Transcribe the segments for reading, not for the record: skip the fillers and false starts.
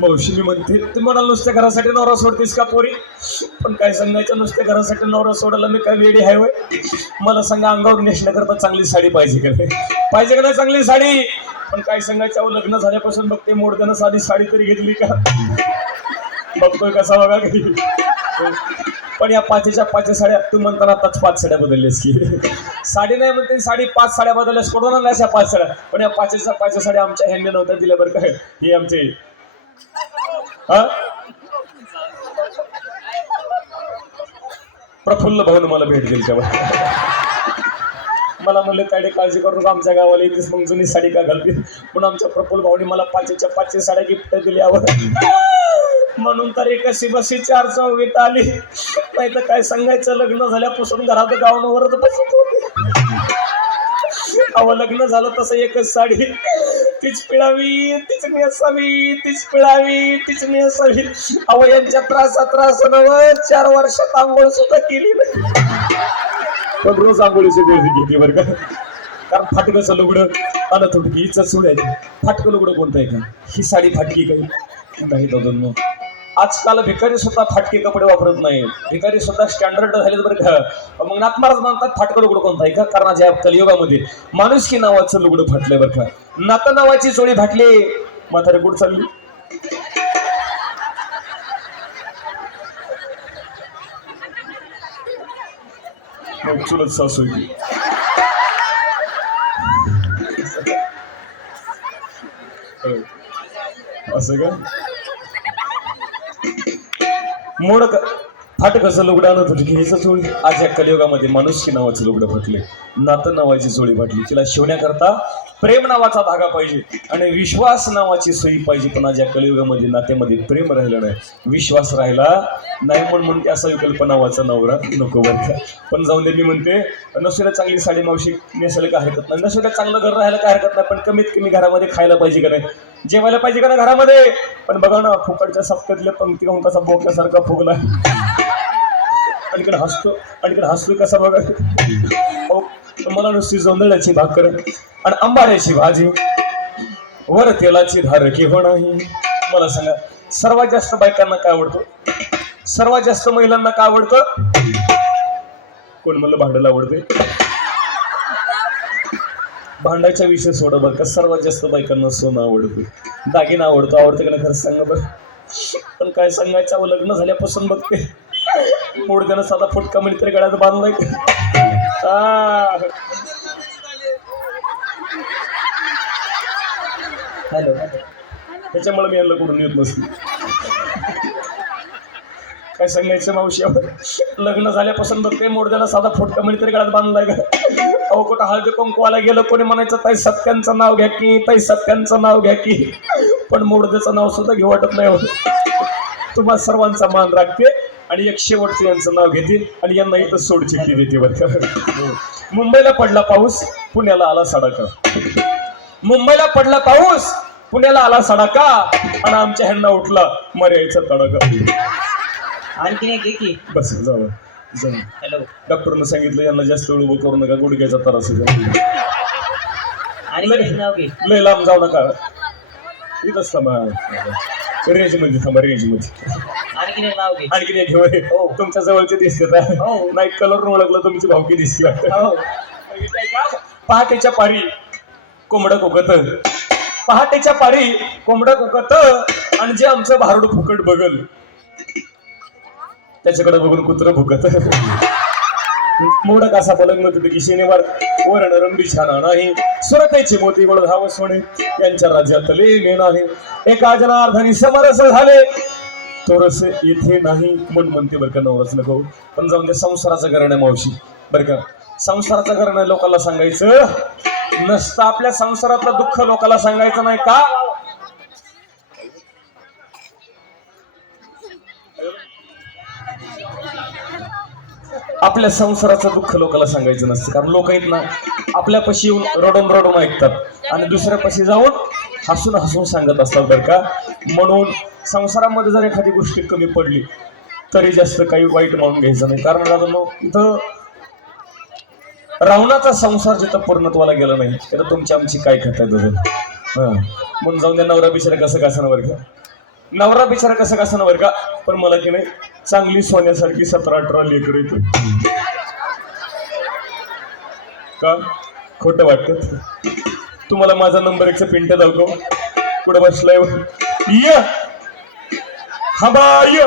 मावशी मी म्हणते तू म्हणाल नुसत्या घरासाठी नवरा सोडतेस का पोरी, पण काय सांगायचं नुसत्या घरासाठी नवरा सोडायला मी काय वेडी आहे होय? मला सांगा अंगावर नेसण्याकरता चांगली साडी पाहिजे का नाही, पाहिजे का नाही चांगली साडी? पण काय सांगायचं अहो, लग्न झाल्यापासून बघते मोडद्यानं साधी साडी तरी घेतली का, बघतोय कसा बघा काही. पण या पाचच्या पाच साड्या तू म्हणताना आताच 5 साड्या बदलल्यास की, साडी नाही म्हणते साडी 5 साड्या बदलल्यास कोणाला नाही अशा 5 साड्या, पण या पाचच्या 5 साड्या आमच्या ह्यांनी नव्हत्या दिल्या बरं काय. हे आमचे प्रफुल्ल भाऊन मला भेट दिली तेव्हा मला म्हणले ताडे काळजी करू नका आमच्या गावाला येतेस मग जुनी साडी का घालते, म्हणून आमच्या प्रफुल्ल भाऊनी मला 5च्या 5 साड्या गिफ्ट दिल्यावर म्हणून तर कशी बशी 4 चौघीत आली, नाही तर काय सांगायचं लग्न झाल्यापासून घरात गावांवरच बसत होती. अहो लग्न झालं तसं एकच साडी, तीच पिळावी तीच नेसावी, तीच पिळावी तीच नेसावी. अहो यांच्या त्रास 4 वर्षात आंघोळ सुद्धा केली नाही, पण रोज आंघोळीची गर्दी घेते बरं का. कारण फाटकचं लुगडं आणि थोडकी हिच सोडायची. फाटकं लुगडं कोणतं आहे का, ही साडी फाटकी काही नाही दादा. आजकाल भिकारी सुद्धा फाटके कपडे वापरत नाही, भिकारी सुद्धा स्टँडर्ड झाले बरं का. मग नाथ महाराज म्हणतात फाटकं लुगडं कोणतं आहे का, कारण ज्या कलियुगामध्ये माणुसकी नावाचं लुगडं फाटलंय बरं का. नातं नावाची चोळी फाटली, म्हातारे कुठं चालली. मग चुलत सासू असं का मोड फाटकचं लुगडं आणत होती की हिचं चोळी. आज या कलियुगामध्ये माणुसकी नावाचं लुगडं फाटले, नातं नावाची चोळी फाटली. तिला शिवण्याकरता प्रेम नावाचा धागा पाहिजे आणि विश्वास नावाची सोयी पाहिजे. पण आज या कलियुगामध्ये नात्यामध्ये प्रेम राहिलं नाही, विश्वास राहिला नाही, म्हणून त्या असा विकल्प नावाचा नवरा नको बरं का. पण जाऊन दे, मी म्हणते नसुऱ्या चांगली साडी मावशी नेसायला काय हरकत नाही, नसुऱ्या चांगलं घर राहायला काय हरकत नाही, पण कमीत कमी घरामध्ये खायला पाहिजे का नाही, जेवायला पाहिजे का नाही घरामध्ये. पण बघा ना फुकटच्या सप्त्यातल्या पंक्ती होऊन कसा बोक्यासारखा फुगला, आणखीन हसतो कसा बघा. मला नुसती जोंधळ्याची भाकर आणि आंबाड्याची भाजी वर तेलाची धार किंवा नाही. मला सांगा सर्वात जास्त बायकांना काय आवडतं, सर्वात जास्त महिलांना काय आवडतं, कोण म्हणलं भांडायला आवडते. भांडायचा विषय सोडा बरं का, सर्वात जास्त बायकांना सोनं आवडतं, दागिना आवडतं का नाही खरं सांगा बरं. पण काय सांगायचं लग्न झाल्यापासून बघते मोडक्यानं साधा फुटका मिळत तरी गळ्यात बांधलाय. हॅलो, त्याच्यामुळे मी यांना कुठून येत नसते. काय सांगायचं मावशी, लग्न झाल्यापासून बघते मोडक्यानं साधा फुटका मिळत तरी गळ्यात बांधलाय का. अहो कुठं हळदी कुंकवाला गेलं कोणी म्हणायचं ताई सत्यांचं नाव घ्या की, ताई सत्यांचं नाव घ्या की, पण मोडद्याचं नाव सुद्धा घेऊ वाटत नाही. तुम्हा सर्वांचा मान राखते आणि एक शेवटचं यांचं नाव घेते आणि यांना इथं सोडचिठ्ठी देते बरं का. मुंबईला पडला पाऊस, पुण्याला आला सडाका. मुंबईला पडला पाऊस, पुण्याला आला सडाका आणि आमच्या ह्यांना उठला मर्यायचा तडाका. आणखीन एक की बस जाऊ. हॅलो, डॉक्टरनं सांगितलं यांना जास्त वेळ उभं करू नका, गुडघ्याचा त्रास आणि नाव घे. लय लांब जाऊ नका, इथंच थांबा, रेंज मध्ये थांबा, रेंज मध्ये. आणखीन एक नाव घे. आणखीन एक घेऊ. हो तुमच्या जवळचे दिसते, हो नाही कलर ओळखलं तुमची भावकी दिसते. हो. पहाटेच्या पारी कोंबडं कोकत, पहाटेच्या पारी कोंबडं कोकत आणि जे आमचं भारूड फुकट बघल त्याच्याकडे बघून कुत्र भुकत. मोडक असा पलंग नव्हतं की शनिवार वरण रंबी छाना नाही, सुरतेचे मोती गोड धाव सोने यांच्या राज्यात लेणे नाही. एका जनार्दनी समरस झाले थोडस इथे नाही, मन म्हणते बरं का नवरच नको. पण जाऊन ते संसाराचं घराणं आहे मावशी बरं का, संसाराचं घराणं लोकांना सांगायचं नसतं, आपल्या संसारातलं दुःख लोकांना सांगायचं नाही का. आपल्या संसाराचं दुःख लोकांना सांगायचं नसतं, कारण लोक आहेत ना आपल्यापाशी येऊन रडून ऐकतात आणि दुसऱ्यापाशी जाऊन हसून सांगत असतात बरं का. म्हणून संसारामध्ये जर एखादी गोष्ट कमी पडली तरी जास्त काही वाईट मानून घ्यायचं नाही, कारण दादा इथं रावणाचा संसार जिथं पूर्णत्वाला गेला नाही तिथं तुमची आमची काय कथा आहे. म्हणून जाऊन द्या. नवरा बिचारा कसं कसं बरं का, नवरा बिचारा कसं कसं बरं का, पण मला की नाही चांगली सोन्यासारखी 17-18 लेकर येतो. का खोटं वाटत तुम्हाला? माझा नंबर 1चा पिंट्या दाखव. कुठं बसलाय? ये हा बाय.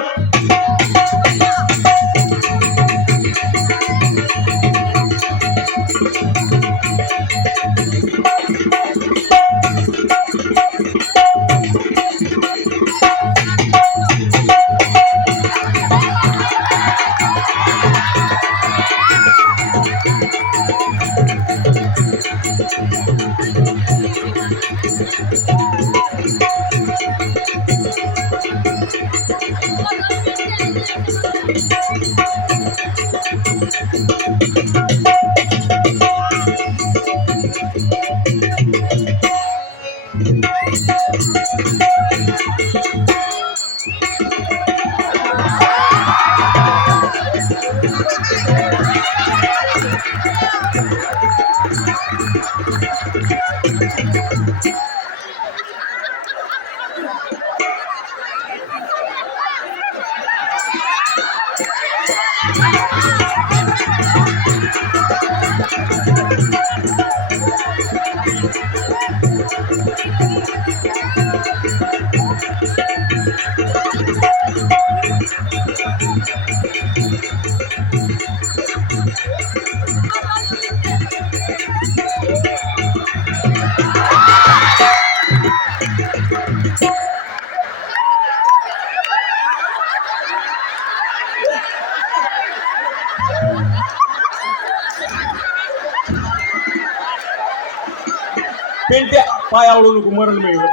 पेंट्या पाय आवडू नको, मरण मिळव.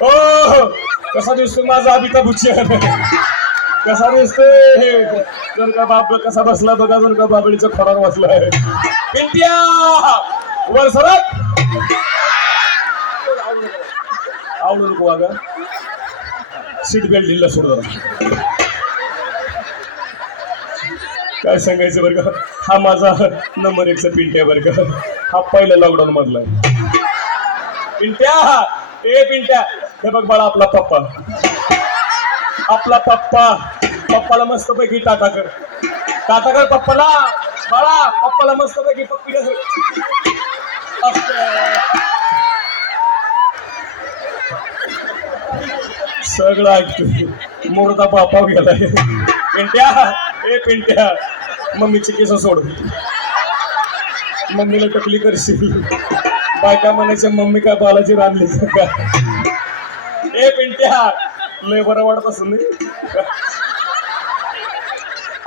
हो कसा दिसतोय माझा अमिताभ बच्चन? कसा दिसतोय? जर का बाप कसा बसला बघा, जर का बाबळीचा खोरार बसलाय. पेंट्या वर सरक. आवडू नको वागा. सीट बेल्ट दिला सोड जरा. काय सांगायचं बरं का, हा माझा नंबर 1चा पिंट्या बरं का. हा पहिला लॉकडाऊन मधला आहे. पिंट्या ए पिंट्या, हे बघ बाळा आपला पप्पा, आपला पप्पा. पप्पाला मस्त पैकी टाटा कर, टाटा कर पप्पाला. बाळा पप्पाला मस्त पैकी पप्पी सगळं ऐकतो. मोरदा बापा गेलाय. पिंट्या ए पिंट्या, मम्मीची केस सोड. मम्मीला टकली करशील. बायका म्हणायच्या मम्मी काय बालाची रानली का? ए पिंट्या लय बरं वाटत असं नाही.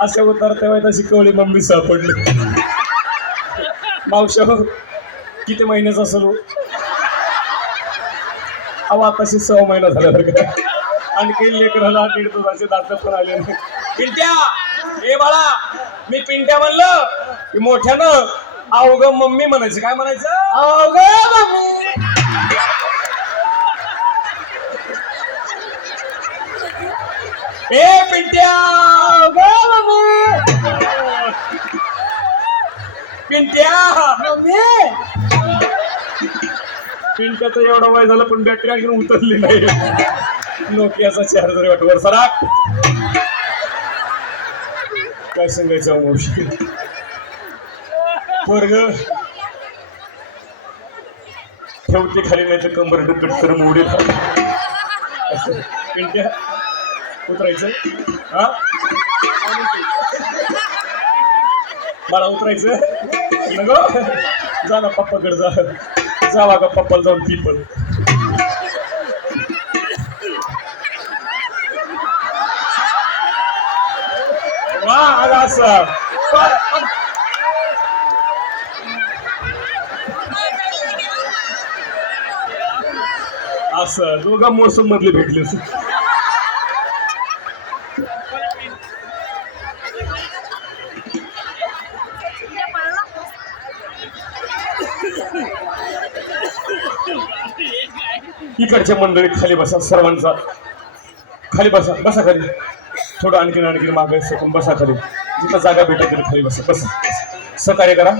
असे उतार तेव्हा तशी कवळी मम्मी सापडली. मावशा किती महिन्याचा असेल? अहो आताशी 6 महिना झाला बरं का. आणखी लेकराला 1.5 दुधाचे दात पण आले नाही. पिंट्या ए बाळा, मी पिंट्या म्हणलं की मोठ्यानं अवघ मम्मी म्हणायचं. काय म्हणायचं? अवघ मम्मी. ए पिंट्या अवघ मम्मी. पिंट्या मम्मी. पिंट्याचं एवढं वय झालं पण बॅटरी आणखी उतरली नाही. नोकियाचा चार्जर वाटवर सराक. काय सांगायचं मावशी? वर्ग ठेवते खाली नाही तर कंबर डुकट करून उडील. पिंट्या उतरायचं. हा मला उतरायचं नको. जा ना पप्पाकडे जा. जावा का पप्पाला जाऊन पीपल. वा असं असं दोघा मोसम मधले भेटले. इकडच्या मंडळी खाली बसा. सर्वांचा खाली बसा. बसा खाली. थोडं आणखीन मागे सकून बसा खाली. जिथं जागा भेटेल खाली बसा. बसा सहकार्य करा.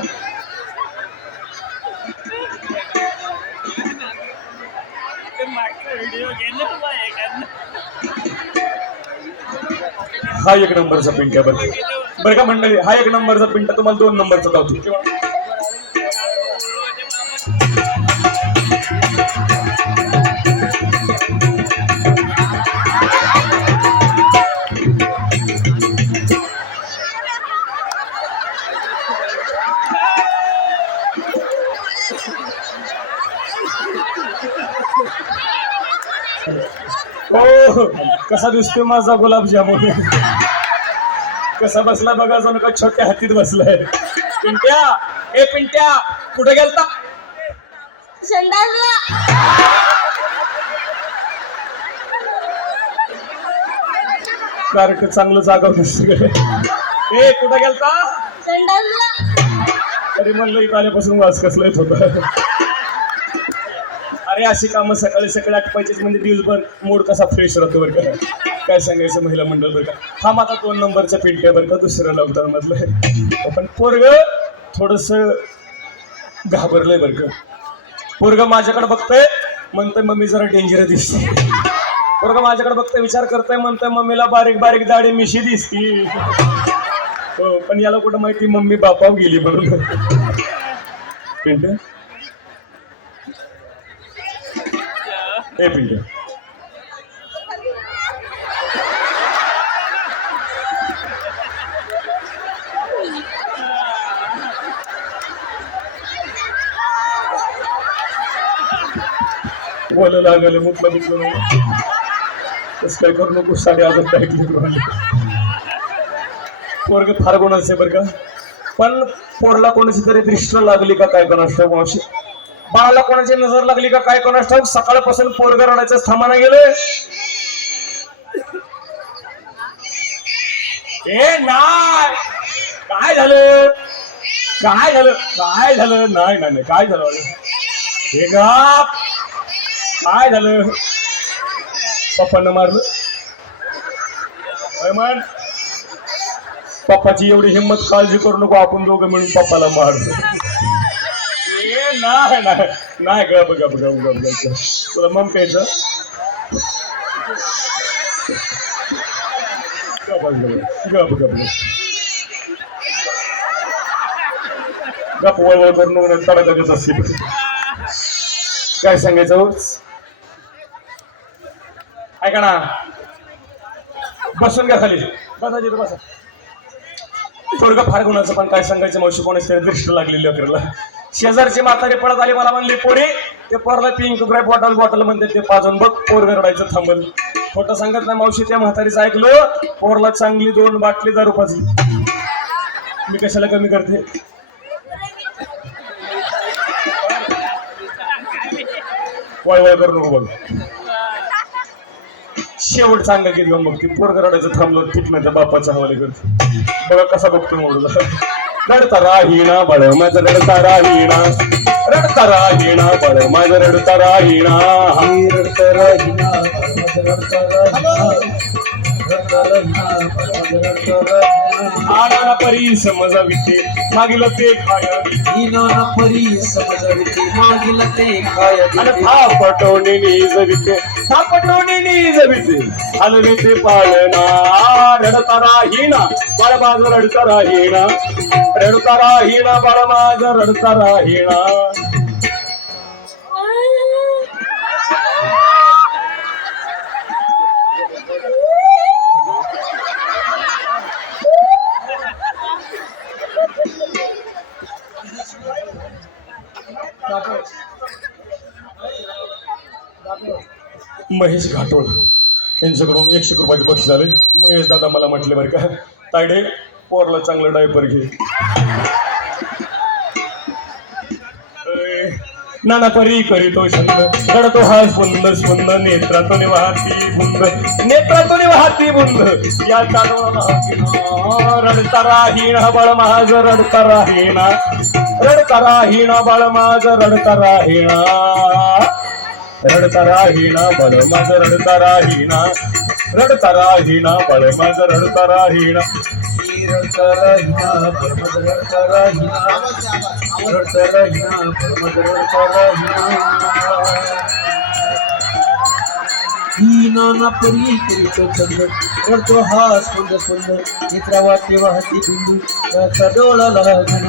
हा एक नंबरचा पिंट आहे बरं का मंडळी. हा एक नंबरचा पिंट तुम्हाला 2 नंबरचा धावतो. ओ कसा दिसतोय माझा गुलाबजामुन. कसा बसला बघा जणू का छोट्या हातीत बसलाय. पिंट्या, ए पिंट्या, कुठे गेलता? संडासला. कार्ट चांगलं जागा दिसतोय. ए कुठे गेलता? संडासला. तरी म्हणलं इथं आल्यापासून वास कसला येत होता. अरे अशी कामं सकाळी सकाळी आटपायचीच म्हणजे दिवसभर मूड कसा फ्रेश राहतो बरं का. काय सांगायचं महिला मंडळ बरं का. हा माझा 2 नंबरचा पिंट आहे बरं का. दुसरं लॉकडाऊन मधलं. पण पोरग थोडस घाबरलंय बरं का. पोरग माझ्याकडे बघतंय म्हणतोय मम्मी जरा डेंजर दिसते. पोरग माझ्याकडे बघतोय विचार करतोय म्हणतोय मम्मीला बारीक बारीक दाढी मिशी दिसती. हो पण याला कुठं माहिती मम्मी बापाव गेली म्हणून. पिंट ए पिंट बोलायला लागले मुतलं बिकलं नाही. तसं काय करू नको. साडे अजून काय पोरग फार गुणाचं आहे बरं का. पण पोरला कोणाची तरी दृष्ट लागली का काय कोणास ठाऊक मावशी. बाळाला कोणाची नजर लागली का काय कोणास ठाऊक. सकाळपासून पोरग रडायचं थांबाना गेलं. ए नाही काय झालं काय झालं काय झालं नाही नाही नाही काय झालं हे गा काय झालं. पप्पांना मारलं. म्हण पप्पाची एवढी हिंमत काळजी करू नको. आपण दोघं मिळून पप्पाला मारलो. नाही नाही नाही गप गप गप गप गप. तुला मग कायचं गप गप गप गप वळवळ करून तडका देत असते. काय सांगायचं ऐका ना. बसून घ्या खाली. बसा तिथं बसा. थोडं फार गुणाचं पण काय सांगायचं मावशी कोणाच तरी दृष्ट लागलेली अकराला. शेजारची म्हातारी पळत आली मला म्हणली पोरी ते पोरला पिंक ग्रेप बॉटल म्हणते ते पाजून बघ पोर रडायचं थांबल. खोटं सांगत नाही मावशी. त्या म्हातारीचं ऐकलं. पोरला चांगली 2 बाटली दारू पाजली. मी कशाला कमी करते. वळवळ करू नको बघ. शेवट सांगा की घेऊन बघ ती पोरग रडायचं थांबलं ठीक नाही त्या बापाच्या हवाले करते. बघा कसा बघतो मोडला. रडता राहीना बळ माझं रडता राहीना. रडता राहीना बळ माझं रडता राहीना. रडता राहीना आणाना परी समजाविते मागील ते खाय. परी समजाविते मागील ते खाय. थापटवणे निजविते थापटवणे निजविते हलविते पाळणा. रडता राहीना बाळ माझं रडता राहीना. रडता राहीना बाळ माझं रडता राहीना. महेश घाटोळ यांच्याकडून 100 रुपयाचे बक्षीस झाले. महेश दादा मला म्हटले बरं का तायडे पोरला चांगलं डायपर घे. नाना परी करीतो छंद रडतो हा स्पंद स्पंद नेत्रातून वाहती बुंद नेत्रातून वाहती बुंद. या चालवला रडता राहीना बाळ माझं रडता राहीना. रडता राहीना बाळ माझं रडता राहीना. रडता राहीना बाळ माझं रडता राहीना. रडता राहीना बाळ माझं रडता राहीना. रडता राहीना बाळ माझं रडता राहीना. रडता राहीना बाळ माझं रडता राहीना. नाना परी करीतो चंद रडतो हा स्पंद स्पंद मित्रा वाटे वाहती बिंदू रडता डोळा लागून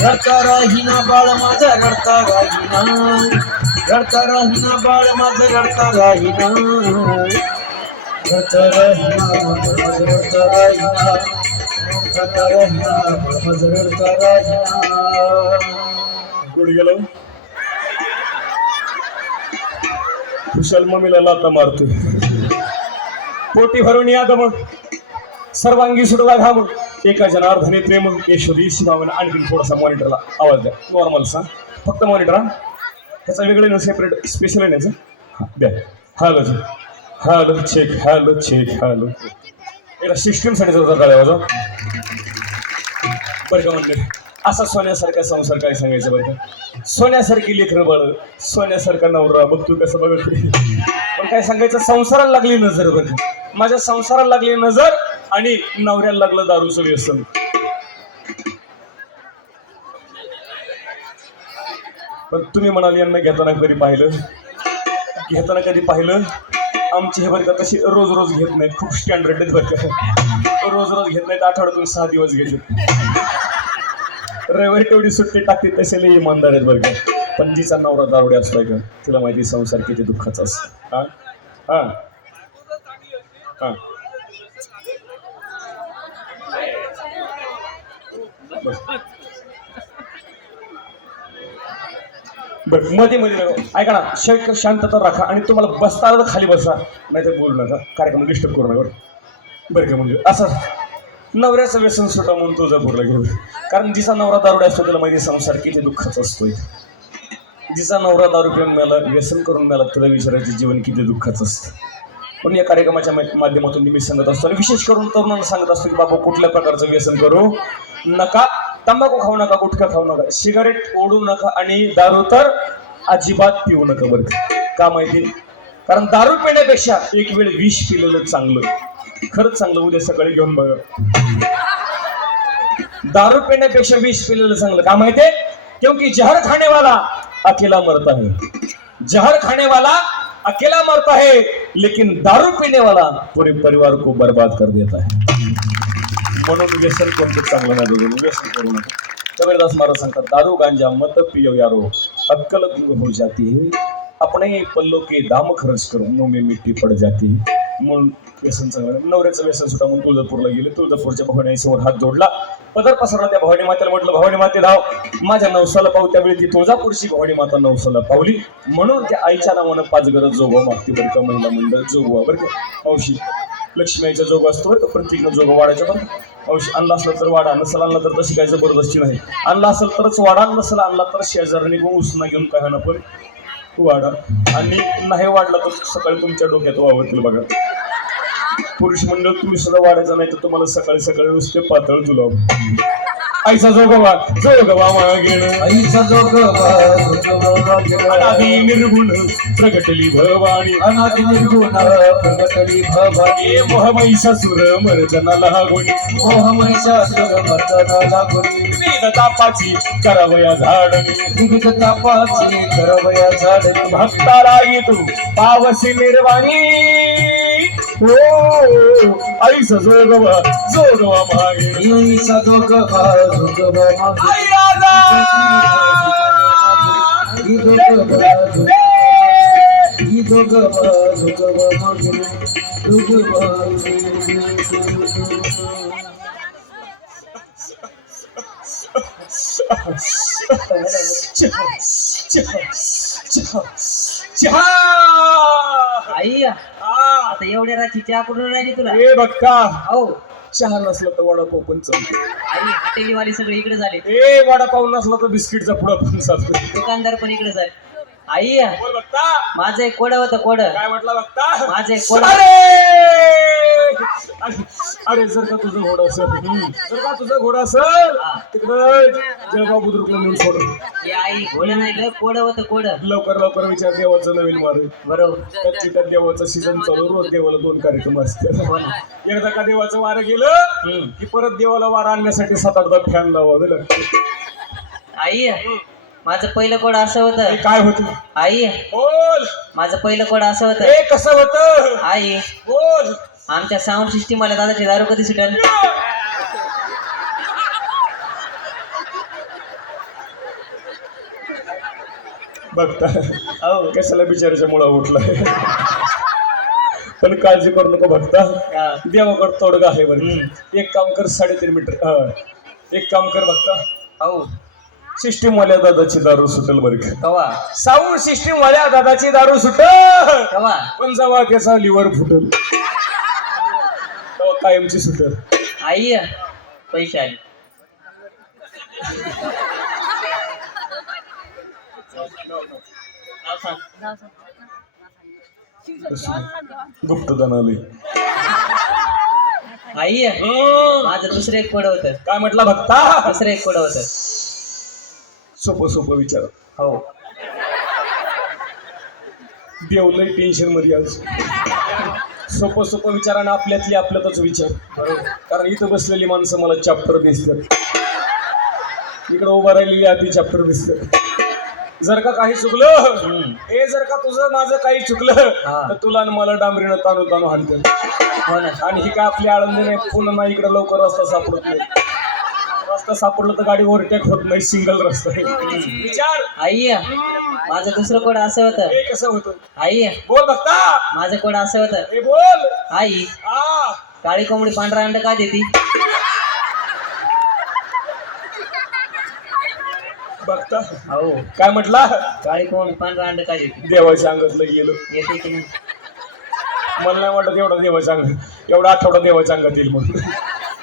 रडता राहिना बाळ माझा रडता राहिना रडता राहिना बाळ माझं रडता राहिना रडता राहिना रडता राहिना रडता राहिना माझं रडता राहिना. कुठे गेलो कुशल मम्मीला लाता मारतोय पोटी भरून या मग सर्वांगी सुटला घाम एका जनार्दने प्रेम यशोदी शिवावन आणखी थोडासा मॉनिटरला आवाज द्या नॉर्मल सांग फक्त मॉनिटर हा त्याचा वेगळं ना सेपरेट स्पेशल आहे त्याचं हां द्या हॅलो हॅलो चेक हॅलो एकदा सिस्टीमसाठी जर गाड्या वाजव बरं का म्हणते असा सोन्यासारखा संसार काय सांगायचं बरं का सोन्यासारखी लेकरं बाळ सोन्यासारखा नवरा बघ तू कसं बघत पण काय सांगायचं संसाराला लागली नजर बरं माझ्या संसाराला लागली नजर आणि नवऱ्याला लागलं दारूचं व्यसन पण तुम्ही म्हणाल यांना घेताना कधी पाहिलं आमची हे बरं का तशी रोज रोज घेत नाहीत खूप स्टँडर्ड आहेत बरं का रोज घेत नाहीत आठवड्यातून 6 दिवस घेतात रविवारी तेवढी सुट्टी टाकते तसे लई इमानदार आहेत बरं का पण जिचा नवरा दारुडे असतोय का तिला माहिती संसार किती दुःखाचा असतो हा हा हा बरं मध्ये ऐका ना शांतता राखा आणि तुम्हाला बसता आलं तर खाली बसा नाही तर बोलू नका कार्यक्रम डिस्टर्ब करू नका बरं का म्हणजे असं नवऱ्याचं व्यसन सुटा म्हणून तुळजापूरला घेऊ कारण जिचा नवरा दारुडे असतो त्याला माहिती संसार किती दुःखाचा असतोय जिचा नवरा दारू पिऊन मिळाला व्यसन करून मिळाला त्याला विचारायचे जीवन किती दुःखाचं असतं पण या कार्यक्रमाच्या माध्यमातून मी सांगत असतो आणि विशेष करून तरुणांना सांगत असतो की बाबा कुठल्या प्रकारचं व्यसन करू नका तंबाखू खाऊ नका गुटखा खाऊ नका सिगारेट ओढू नका आणि दारू तर अजिबात पिऊ नका बरं का माहिती कारण दारू पिण्यापेक्षा एक वेळ विष पिलेलं चांगलं खरंच चांगलं उद्या सकाळी घेऊन बघा दारू पिण्यापेक्षा विष पिलेलं चांगलं का माहितीये क्योंकि जहर खाने वाला अकेला मरता है जहर खाने वाला अकेला मरता है लेकिन दारू पीने वाला पूरे परिवार को बर्बाद कर देता है म्हणून व्यसन कोणतं चांगलं नाही दोघं व्यसन करू नका कबीरदास महाराज सांगतात दारू गांजा मत पियो यारो अक्कल गुम हो जाती है अपने पल्लों के दाम खर्च करो मुंह में मिट्टी पड़ जाती है म्हणून व्यसन चांगलं नवऱ्याचं व्यसन सुद्धा म्हणून तुळजापूरला गेले तुळजापूरच्या भवानी समोर हात जोडला पदर पसरला त्या भवानी मातेला म्हटलं भवानी माते धाव माझ्या नवसाला पाहू त्यावेळी ती तुळजापूरची भवानी माता नवसाला पावली म्हणून त्या आईच्या नावानं 5 गरज जोगवा मागते बरं का महिला मंडळ जोगवा बरं का मावशी लक्ष्मीचा जोग असतो बरं का प्रत्येक जोग वाढायचा बरं मावशी आणला असलं तर वाढा नसेल आणला तर तशी काही जबरदस्ती नाही आणला असेल तरच वाढा नसेल आणला तर शेजारणी उसना घेऊन काय ना पण वाढा आणि नाही वाढला तर सकाळी तुमच्या डोक्यात वावरतील बघा पुरुष मंडळ तुम्ही सुद्धा वाढायचं नाही तर तुम्हाला सकाळी सकाळी नुसते पातळ जुलाब आईचा जोगवा मागेण आईचा जोगवा अनादि निर्गुण प्रगटली भवानी अनादि निर्गुण प्रगटली भवानी मोहमहिषासुर मर्दना लागोनी मोहमहिषासुर मर्दना लागोनी विविध तापाची करावया झाडणी विविध तापाची करवया झाडणी भक्ताला येतो पावसी निर्वाणी हो आईचा जोगवा मागे आईचा जोगवा मागे आई राजा आई आता एवढ्या रात्री चहा कुठून राहिली तुला ए बक्का हो चहा नसला तर वडापाव पण चालतो आई हॉटेलीवाले सगळे इकडे झाले ए वडापाव नसला तर बिस्किटचा पुडा पण चालतो दुकानदार पण इकडे झाले आई बोल बघता माझं एक कोड होतं कोड काय म्हटलं बघता माझं एक कोड अरे जर का तुझं घोडा असेल तिकडं जळगाव बुद्रुकला नेऊन सोड हे आई घोड नाही ग कोड होतं कोड लवकर विचार देवाचं नवीन मार बरोबर त्यात देवाचा सीझन चालू रोज देवाला 2 कार्यक्रम असतात हो ना एकदा का देवाचं वारं गेलं की परत देवाला वारा आणण्यासाठी 7-8 फॅन लावावे लागते आई माझं पहिलं कोड असं हे होतं. काय होतं? आई बोल. माझं पहिलं कोड असं होतं. हे कसं होतं? आई बोल. आमच्या साऊंड सिस्टीम मला दादाची दारू कधी सुटेल? बघता हो कशाला बिचाराच्या मुळा उठलाय. पण काळजी करू नको भक्ता, हा. देवाकडे तोडगा आहे बरं. एक काम कर, 3.5 मीटर एक काम कर भक्ता, हो सिस्टीम वाल्या दादाची दारू सुटेल बरं का. कवा साऊंड सिस्टीम वाल्या दादाची दारू सुटेल, कवा पण जेव्हा त्याचा लिव्हर फुटेल तेव्हा कायमची सुटेल. आई पैसे आले. नाव सांग. गुप्तधन आले. आई माझं दुसरं एक कोड होतं. काय म्हटलं भक्ता? दुसरं एक कोड होतं. सोपं सोपं विचार. हो देव लय टेन्शन मध्ये आज. सोपं सोपं विचारानं आपल्यातली आपल्यातच विचार. बरोबर, कारण इथं बसलेली माणसं मला चॅप्टर दिसतात, इकडे उभा राहिलेली अति चॅप्टर दिसतात. जर का काही चुकलं, हे जर का तुझं माझं काही चुकलं हा. तर तुला आणि मला डांबरीनं ताणू ताणू हाणतात. हो ना. आणि ही काय आपली आळंदी नाही, पुन्हा नाही इकडे लवकर रस्ता सापडत नाही. रस्ता सापडला तर गाडी ओव्हरटेक होत नाही, सिंगल रस्ता आहे. विचार. आई माझं दुसरं कोड असं होतं. हे कसं होतं? आई बोल बघता. माझं कोड असं होतं. हे बोल. आई आ काळी कोंबडी पांढरा अंड का देती? बघता. हो काय म्हटला? काळी कोंबडी पांढरा अंड का देती? देवाच्या अंगातलं गेलं. येते की नाही? मला नाही वाटत एवढा देवाच्या अंग, एवढा आठवडा देवाच्या अंगात येईल म्हणून.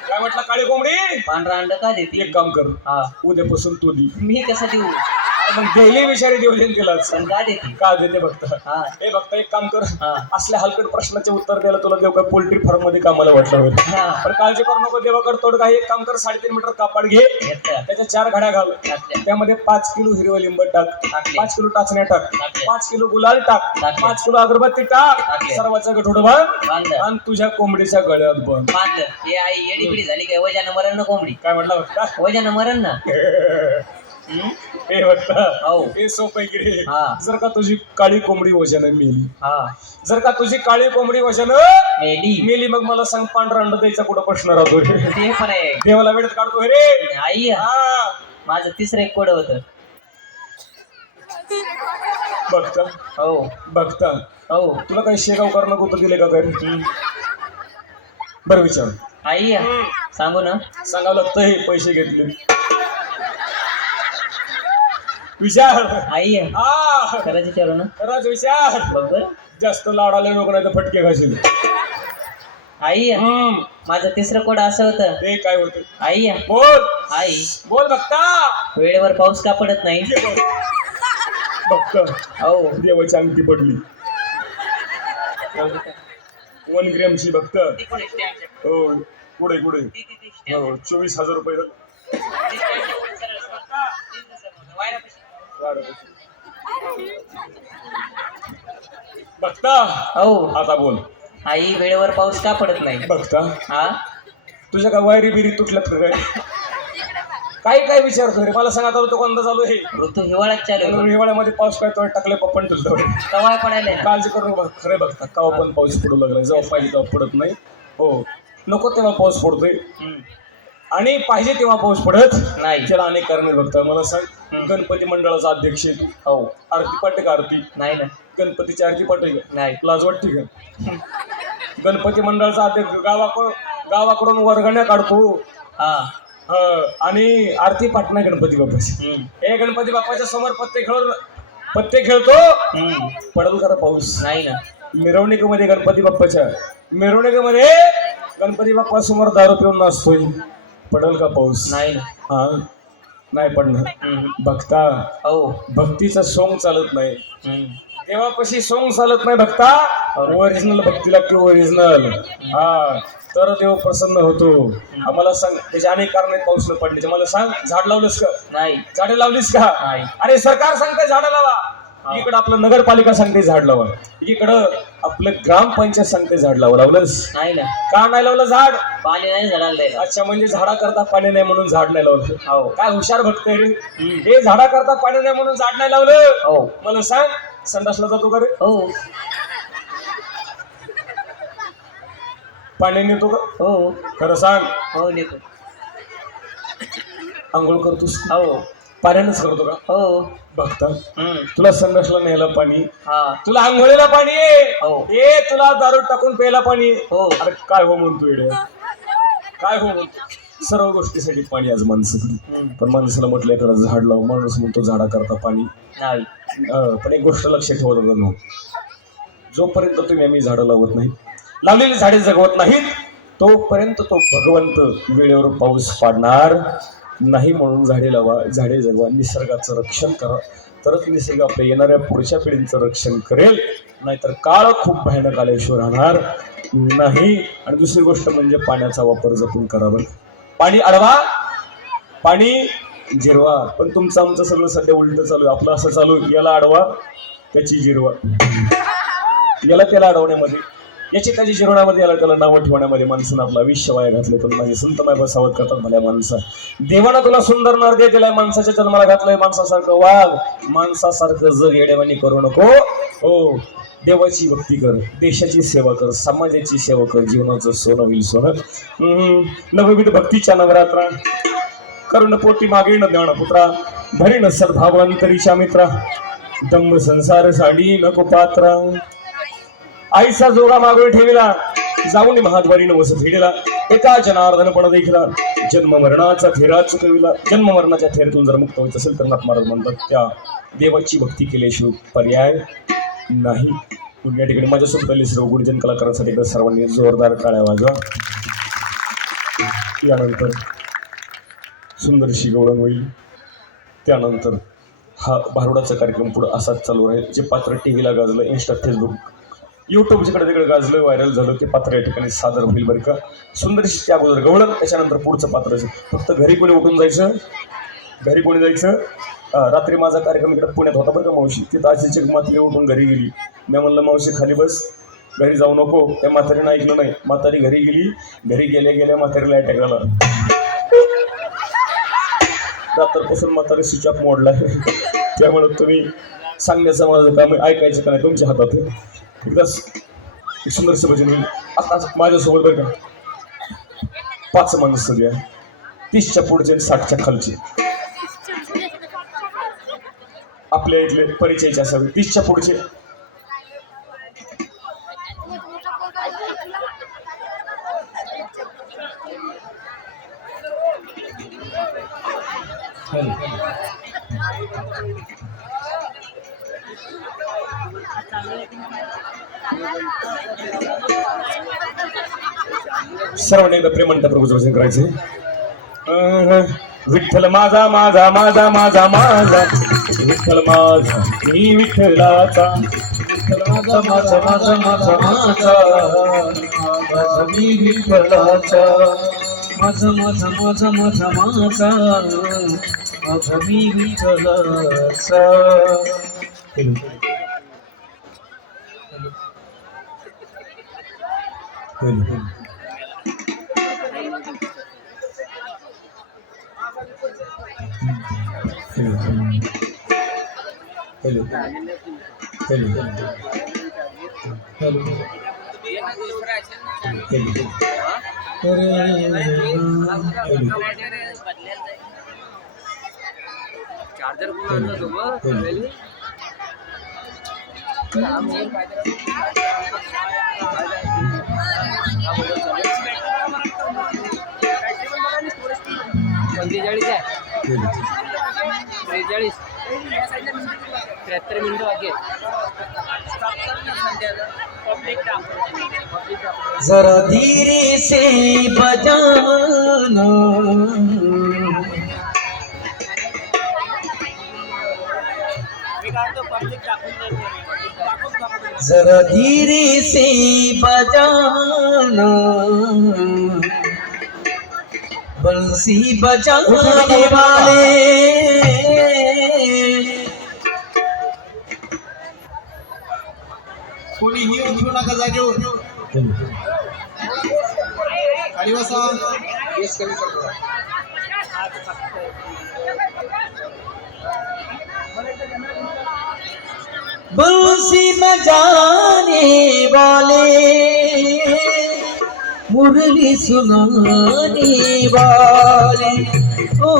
काय म्हटलं? काळी कोंबडी पांढरा अंड का देती? एक काम कर, हा उद्यापासून तू दी. मी कसं देऊ? मग डेली विचारी देऊ देईन तिला. पण का देती? का देते बघता? हा हे बघता, एक काम कर, हा. असल्या हलकट प्रश्नाचे उत्तर द्यायला तुला देव काय पोल्ट्री फार्म मध्ये कामाला वाटलं होईल. हा पण काळजी करू नको, देवाकडे तोडगा. एक काम कर, 3.5 मीटर कापड घे, घेतलं. त्याच्या 4 घड्या घाल, टाकल्या. त्यामध्ये 5 किलो हिरवं लिंब टाक, टाकले. 5 किलो टाचण्या टाक, टाकले. 5 किलो गुलाल टाक, टाकले. 5 किलो अगरबत्ती टाक, टाकले. सर्वाचा गठोड बांध बांधलं. आणि तुझ्या कोंबडीच्या गळ्यात बांध. बांधलं. हे आई येडी बिडी झाली काय? वजानं मरण ना कोंबडी, काय म्हटलं बघता? वजानं मरण ना. हम्म? हे बघता, हो. हे सोपं आहे की रे. हा. जर का तुझी काळी कोंबडी वजन मेली, हा जर का तुझी काळी कोंबडी वजन मेली. मेली, मग मला सांग, पांढरा अंड द्यायचा कुठं प्रश्न राहतो रे? ते पण आहे. देवाला वेळेत काढतो रे. आई हा माझं तिसरं एक कोड होतं. बघता. हो बघता, हो तुला काही शेगाव करणं कुठं दिले का काय? बरं विचार. आई सांगू ना. सांगावं लागतं, हे पैसे घेतले. विचार. आई आ खरंच विचारू ना. खरंच विचार. बघ बरं. जास्त लाडाले लोक नाही तर फटके घाशील. आई माझं तिसरं कोड असं होतं. ते काय होतं? आई बोल. आई बोल बघता. वेळेवर पाऊस का पडत नाही? बघता, हो देवाची अंगठी पडली 1 ग्रॅमची. बघता. हो पुढे पुढे. हो 24,000 रुपये. बघता. हो आता बोल. आई वेळेवर पाऊस का पडत नाही? बघता, हा तुझ्या काय वायरी बिरी तुटल्यात का काय? काही काय विचारतो रे मला? सांगा, आता तो कोणता चालू आहे? ऋतू हिवाळ्यात चालू आहे. हिवाळ्यामध्ये पाऊस काय तो टाकले पप्पन तुझं. कवाय पडायला ना. काळजी करू नका. खरे बघता, केव्हा पण पाऊस पडू लागला, जेव्हा पाहिजे तेव्हा पडत नाही. हो, नको तेव्हा पाऊस पडतोय आणि पाहिजे तेव्हा पाऊस पडत नाही. त्याला अनेक कारणे बघता. मला सांग, गणपती मंडळाचा अध्यक्ष आहे तू. हो आरती पाटे का? आरती नाही ना. गणपतीची आरती पाटे का? नाही. लाज वाटते का? गणपती मंडळाचा अध्यक्ष गावाकडून वर्गण्या काढतो. हा आणि आरती पाटणा गणपती बाप्पाची. हे गणपती बाप्पाच्या समोर पत्ते खेळतो. पडल का पाऊस? नाही ना. मिरवणुकीमध्ये गणपती बाप्पाच्या मिरवणुकीमध्ये गणपती बाप्पा समोर दारू पिऊन नाचतोय. पडल का पाऊस? नाही ना. हा नाही पडणार. भक्ता, हो भक्तीचं सोंग चालत नाही. देवापाशी सोंग चालत नाही भक्ता. ओरिजिनल भक्ती लागते, ओरिजिनल. हा, तर देव प्रसन्न होतो. आम्हाला सांग, त्याचे अनेक कारण आहेत पाऊस न पडण्याचे. मला सांग, झाड लावलंस का? नाही. झाडे लावलीस का? नाही. अरे सरकार सांगतंय झाडं लावा, इकडं आपलं नगरपालिका सांगते झाड लावा, इकडं आपलं ग्रामपंचायत सांगते झाड लावा. लावलंस नाही ना, का नाही लावलं झाड? पाणी नाही झाडाला द्यायला. अच्छा, म्हणजे झाडा करता पाणी नाही म्हणून झाड नाही लावलं. हो काय हुशार भक्त आहे रे. हे झाडा करता पाणी नाही म्हणून झाड नाही लावलं. हो मला सांग, संडासला जातो का रे? हो पाणी नेतो का? हो खरं सांग. हो नेतो. आंघोळ करतोस? हो पाण्यानंच करतो का? हो. भक्ता, तुला संडासला न्यायला पाणी, हा तुला आंघोळीला पाणी आहे, हो. हे तुला दारू टाकून प्यायला पाणी आहे. हो अरे काय हो म्हणतो येडे, काय हो म्हणतो? सर्व गोष्टीसाठी पाणी आज माणसाकडे. पण माणसाला म्हटलं खरं झाड लाव, माणूस म्हणतो झाडा करता पाणी नाही. पण एक गोष्ट लक्षात ठेवत होतं, जोपर्यंत तुम्ही आम्ही झाडं लावत नाही, लावलेली झाडे जगवत नाहीत, तोपर्यंत तो भगवंत वेळेवर पाऊस पाडणार नाही. म्हणून झाडे लावा, झाडे जगवा, निसर्गाचं रक्षण करा, तरच निसर्ग आपल्या येणाऱ्या पुढच्या पिढींचं रक्षण करेल. नाहीतर काळ खूप भयानक आल्याशिवाय राहणार नाही. आणि दुसरी गोष्ट म्हणजे पाण्याचा वापर जपून करावा. पाणी अडवा, पाणी जिरवा. पण तुमचं आमचं सगळं सध्या उलट चालू आहे. आपलं असं चालू, याला अडवा त्याची जिरवा, याला त्याला अडवण्यामध्ये, याची त्याची जिरवण्यामध्ये, याला त्याला नावं ठेवण्यामध्ये माणसानं आपलं आयुष्य वाया घातले. पण माझे संत माय सावध करतात, भल्या माणसा, देवानं तुला सुंदर नर दे दिलाय, माणसाच्या जन्माला घातलंय, माणसासारखं वाघ, माणसासारखं जग येडेवानी करू नको. हो, देवाची भक्ती कर, देशाची सेवा कर, समाजाची सेवा कर, जीवनाचं सोनं होईल सोनं. नवविध भक्तीच्या नवरात्रा करुण पोटी मागेण ज्ञानपुत्रा, धरीन सद्भावांतरीच्या मित्रा, दंभ संसार साडी नको पात्रा. आईचा जोगा मागून ठेविला, जाऊन महाद्वारी वस फेडला, एका जनार्दन पण देखीला, जन्म मरणाचा फेरा चुकविला. जन्म मरणाच्या फेरीतून जर मुक्त व्हायचं असेल तर नाथ महाराज म्हणतात त्या देवाची भक्ती केल्याशिवाय पर्याय नाही. या ठिकाणी माझ्यासोबत आली सर्व गुणजन कलाकारांसाठी एकदा सर्वांनी जोरदार टाळ्या वाजवा. यानंतर सुंदरशी गवळण होईल. त्यानंतर हा भारुडाचा कार्यक्रम पुढे असाच चालू आहे. जे पात्र टीव्हीला गाजलं, इंस्टा, फेसबुक, युट्यूब जिकडे तिकडे गाजलं, व्हायरल झालं, ते पात्र या ठिकाणी सादर होईल बरं का. सुंदरशी त्या अगोदर गवळण, त्याच्यानंतर पुढचं पात्र. फक्त घरी कोणी उठून जायचं, घरी कोणी जायचं. रात्री माझा कार्यक्रम इकडे पुण्यात होता बरं का मावशी, तिथं आजीची म्हातारी उठून घरी गेली. मी म्हणलं मावशी खाली बस, घरी जाऊ नको. त्या म्हातारीनं ऐकलं नाही, म्हातारी घरी गेली. घरी गेल्या गेल्या म्हातारीला अटॅक आला. रात्रपासून म्हातारी स्विच ऑफ मोडला आहे. त्यामुळे तुम्ही सांगण्याचं माझं काम, ऐकायचं का नाही तुमच्या हातात आहे. एकदाच सुंदरसं भजन होईल. आता माझ्यासोबत बरं का 5 माणसं द्या, 30च्या पुढचे आणि 60च्या खालचे, आपल्या इथले परिचयाचे असावे. 30च्या पुढचे सर्वांनी एकदा प्रेमांत प्रभूचं भजन करायचे. विठ्ठल माझा माझा माझा माझा माझा, विठ्ठल माझा मी विठ्ठलाचा, विठ्ठल माझा माझा माझा माझा माझा, माझा मी विठ्ठलाचा, माझा माझा माझा माझा माझा, माझा मी विठ्ठलाचा. चार्जर कोण सोबत पंचेचाळीस आहे, 43 73 मिनिटं बाकी जरा धीरे से बजाना, जरा धीरे से बजाना, बंसी बजाने वाले, कोणीही उठू नका जागेवर. खाली बसा. केस कमी कर थोडा. बंसी बजाने वाले मुरली सुनाने वाले ओ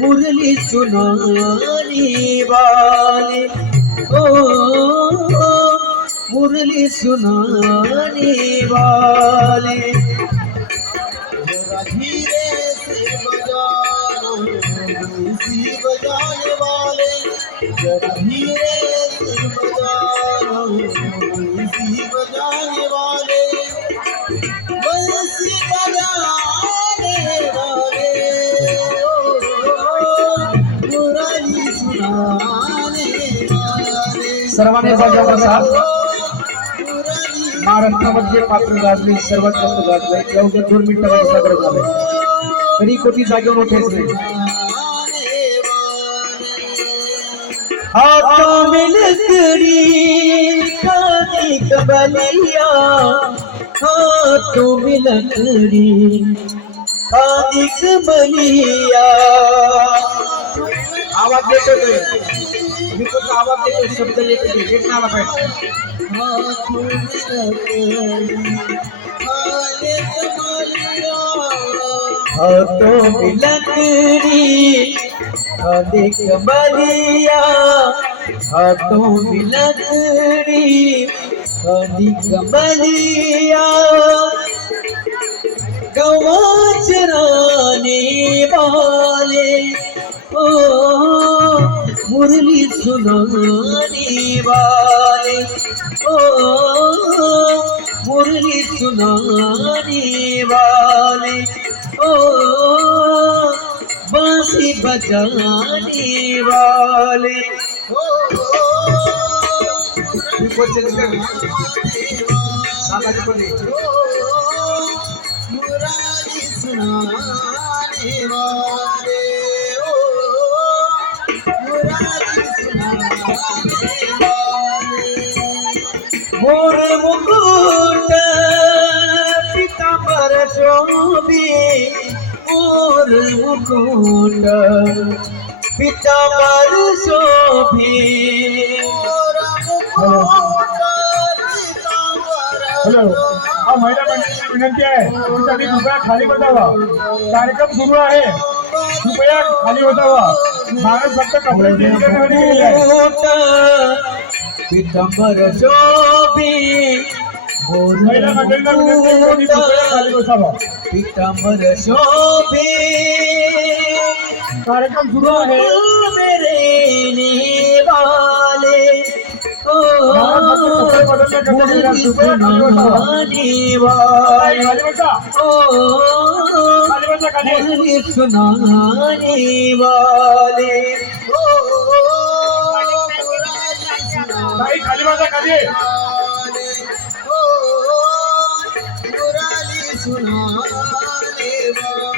मुरली सुनाने वाले ओ मुरली सुनाने वाले जरा धीरे से बजाना बंसी बजाने वाले. जरा धीरे से बजाना बंसी बजाने वाले. बंसी बजाने वाले ओ मुरली सुनाने वाले. सर्वांनी जागेवर बसा. मुरली महाराष्ट्रामध्ये पात्र गाजले, सर्वात जास्त गाजले. अवघ्या 2 मिनिटांमध्ये साजरं झालं. तरी कोणी जागेवर उठायचं नाही. हाथों में लकड़ी खाने कबलिया हाथों में लकड़ी खाने कबलिया आवाज देतोय तरी. मी फक्त आवाज देतोय, शब्द येतो ते. एक नाव पाहिजे. हाथों में लकड़ी खाने कबलिया हाथों में लकड़ी खाने कबलिया गवा चराने वाले ओ मुरली सुनाने वाले ओ मुरली सुनाने वाले ओ बांसी बजाने वाले मी क्वेश्चन करणार. सांगायचं पण नाही. मुरारी सुनाने वाले ओ मुरारी सुनाने वाले. मोर मुकुट पीतांबर शोभे मोर मुकुट पीतांबर शोभे हॅलो, हा महिला मंडळाची विनंती आहे, तुम्ही कृपया खाली बसावा. कार्यक्रम सुरू आहे, कृपया खाली बसावा. महाराज फक्त कपड्याची निवडणुकी केली आहे. पीतांबर शोभे मोर महिला मंडळीला विनंती आहे, तुम्ही कृपया खाली बसावा. पीतांबर शोभे कार्यक्रम सुरू आहे. मेरे वाले ओ महाराज फक्त कपडे बदलण्याकरता विनंती. कृपया खाली बसावा. सुनाने वाले खाली बसा. ओ खाली बसा. खाली. मुरली सुनाने वाले ताई, खाली बसा. खाली.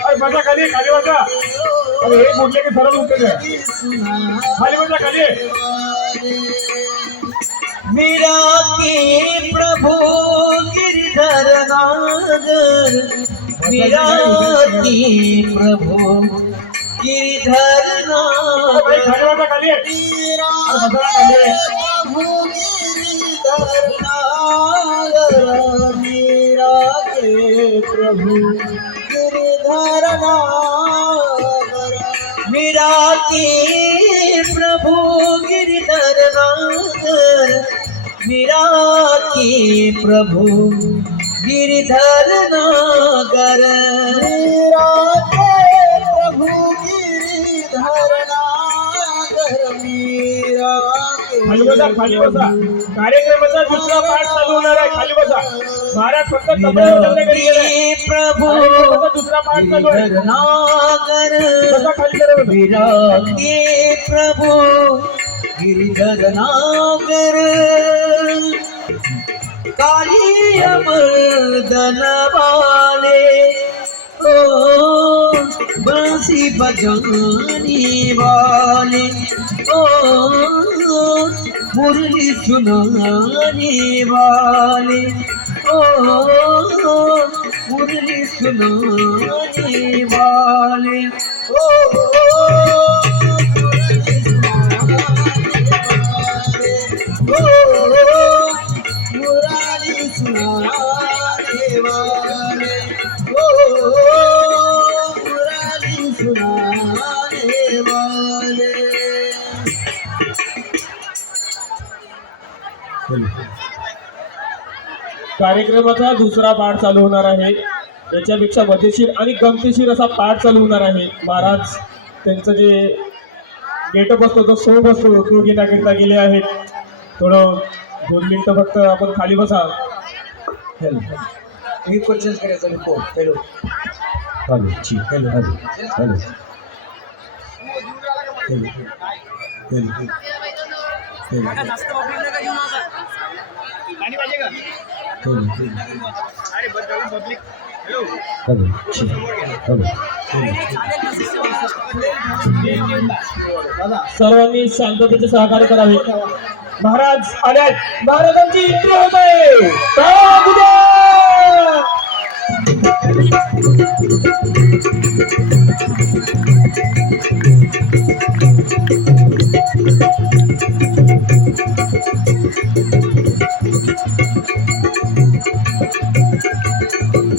अरे बसा खाली. खाली बसा. अरे हे मोडले की सरळ उठते ते. खाली बसा. खाली. मेरा के प्रभु गिरधर नागर मेरा के प्रभु गिरधर ताई, खाली नागर बसा. खाली. अरे बसा. खाली. मीरा के प्रभु गिरधर नागर. मेरा के प्रभु गिरधर नागर मेरा के प्रभु गिरधर नागर मीरा के प्रभु गिरधर नागर. मीरा के खाली बसा. खाली बसा. कार्यक्रमाचा दुसरा पाठ चालू होणार आहे. खाली बसा. महाराज फक्त कपडे बदलण्याकडे गेले. प्रभु कार्यक्रमाचा दुसरा पाठ चालू आहे. गिरधर नागर बसा खाली करा. मेरा के प्रभु गिरधर नागर काली मर्दन वाले ओ बंसी बजाने वाले ओ मुरली सुनाने वाले ओ मुरली सुनाने वाले ओ मुरली सुनाने वाले ओ मुरली सुनाने वाले कार्यक्रमाचा दुसरा पाठ चालू होणार आहे. याच्यापेक्षा मजेशीर आणि गमतीशीर असा पाठ चालू होणार आहे. महाराज त्यांचं जे गेटअप असतो तो सोब असतो तो घेण्याकरिता गेले आहेत. थोडं 2 मिनिटं फक्त आपण खाली बसा. हेलो मी क्वेश्चन करायचा मी फोन हेलो हॅलो जी hello hello hello hello hello hello hello जी हॅलो. सर्वांनी शांततेचे सहकार्य करावे. महाराज आल्यात. महाराजांची एंट्री होत आहे.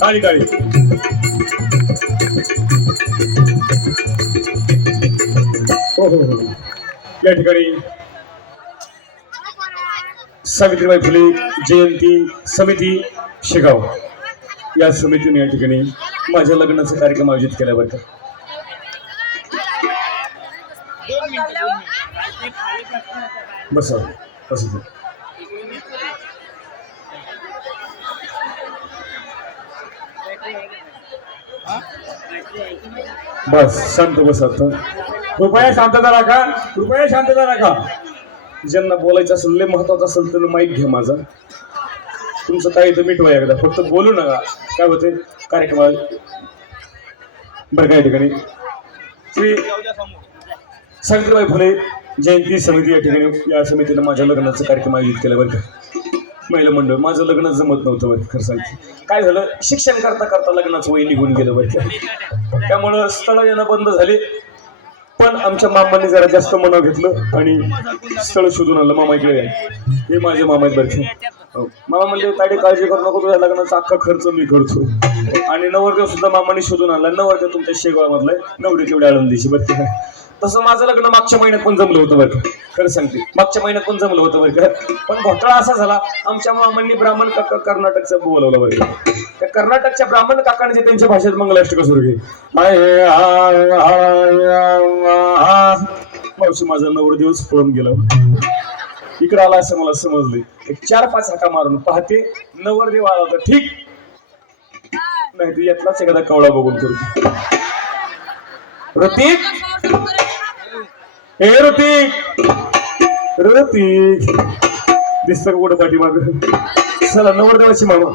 काळी काळी हो हो हो. या ठिकाणी सावित्रीबाई फुले जयंती समिती शेगाव या समितीने या ठिकाणी माझ्या लग्नाचा कार्यक्रम आयोजित केला बरं का. बस बस बस शांत बस. आता कृपया शांतता राखा. कृपया शांतता राखा. ज्यांना बोलायचं असेल लय महत्वाचं असेल तर माईक घ्या माझा. तुमचं काही तर मिटवा एकदा. फक्त बोलू नका. काय होते कार्यक्रमात बरं काय ठिकाणी श्री सावित्रीबाई फुले जयंती समिती या ठिकाणी या समितीनं माझ्या लग्नाचा कार्यक्रम आयोजित केला बरं का. महिला मंडळ माझं लग्न जमत नव्हतं बरं खरं सांगते. काय झालं शिक्षण करता करता लग्नाचं वय निघून गेलं बरं का. त्यामुळं स्थळ येणं बंद झाले. पण आमच्या मामांनी जरा जास्त मनाव घेतलं आणि स्थळ शोधून आणलं. मामा इकडे हे माझे मामा आहेत बरं का. मामा म्हणजे ताडी काळजी करू नको तुझ्या लग्नाचा अख्खा खर्च मी करतो. आणि नवरदेव सुद्धा मामाने शोधून आणला. नवरदेव तुमच्या शेगावामधला नवरी तेवढी आळंदीची बरं का. तसं माझं लग्न मागच्या महिन्यात पण जमलं होतं बरं का. खरं सांगते मागच्या महिन्यात पण जमलं होतं बरं का. पण घोटाळा असा झाला आमच्या मामांनी ब्राह्मण काका कर्नाटकचं बोलवलं बरं का. त्या कर्नाटकच्या ब्राह्मण काकाने जे त्यांच्या भाषेत मंगलाष्टक सुरू केली. मावशी माझा नवरदेवच पळून गेला. इकडे आला असं मला समजले. एक 4-5 हाका मारून पाहते नवरदेव आला तर ठीक नाही तर यातलाच एखादा कवळा बघून करू. ऋतिक हे ऋतिक ऋतिक दिसतं का कुठं पाठीमाग. चला नवरदेवाची मामा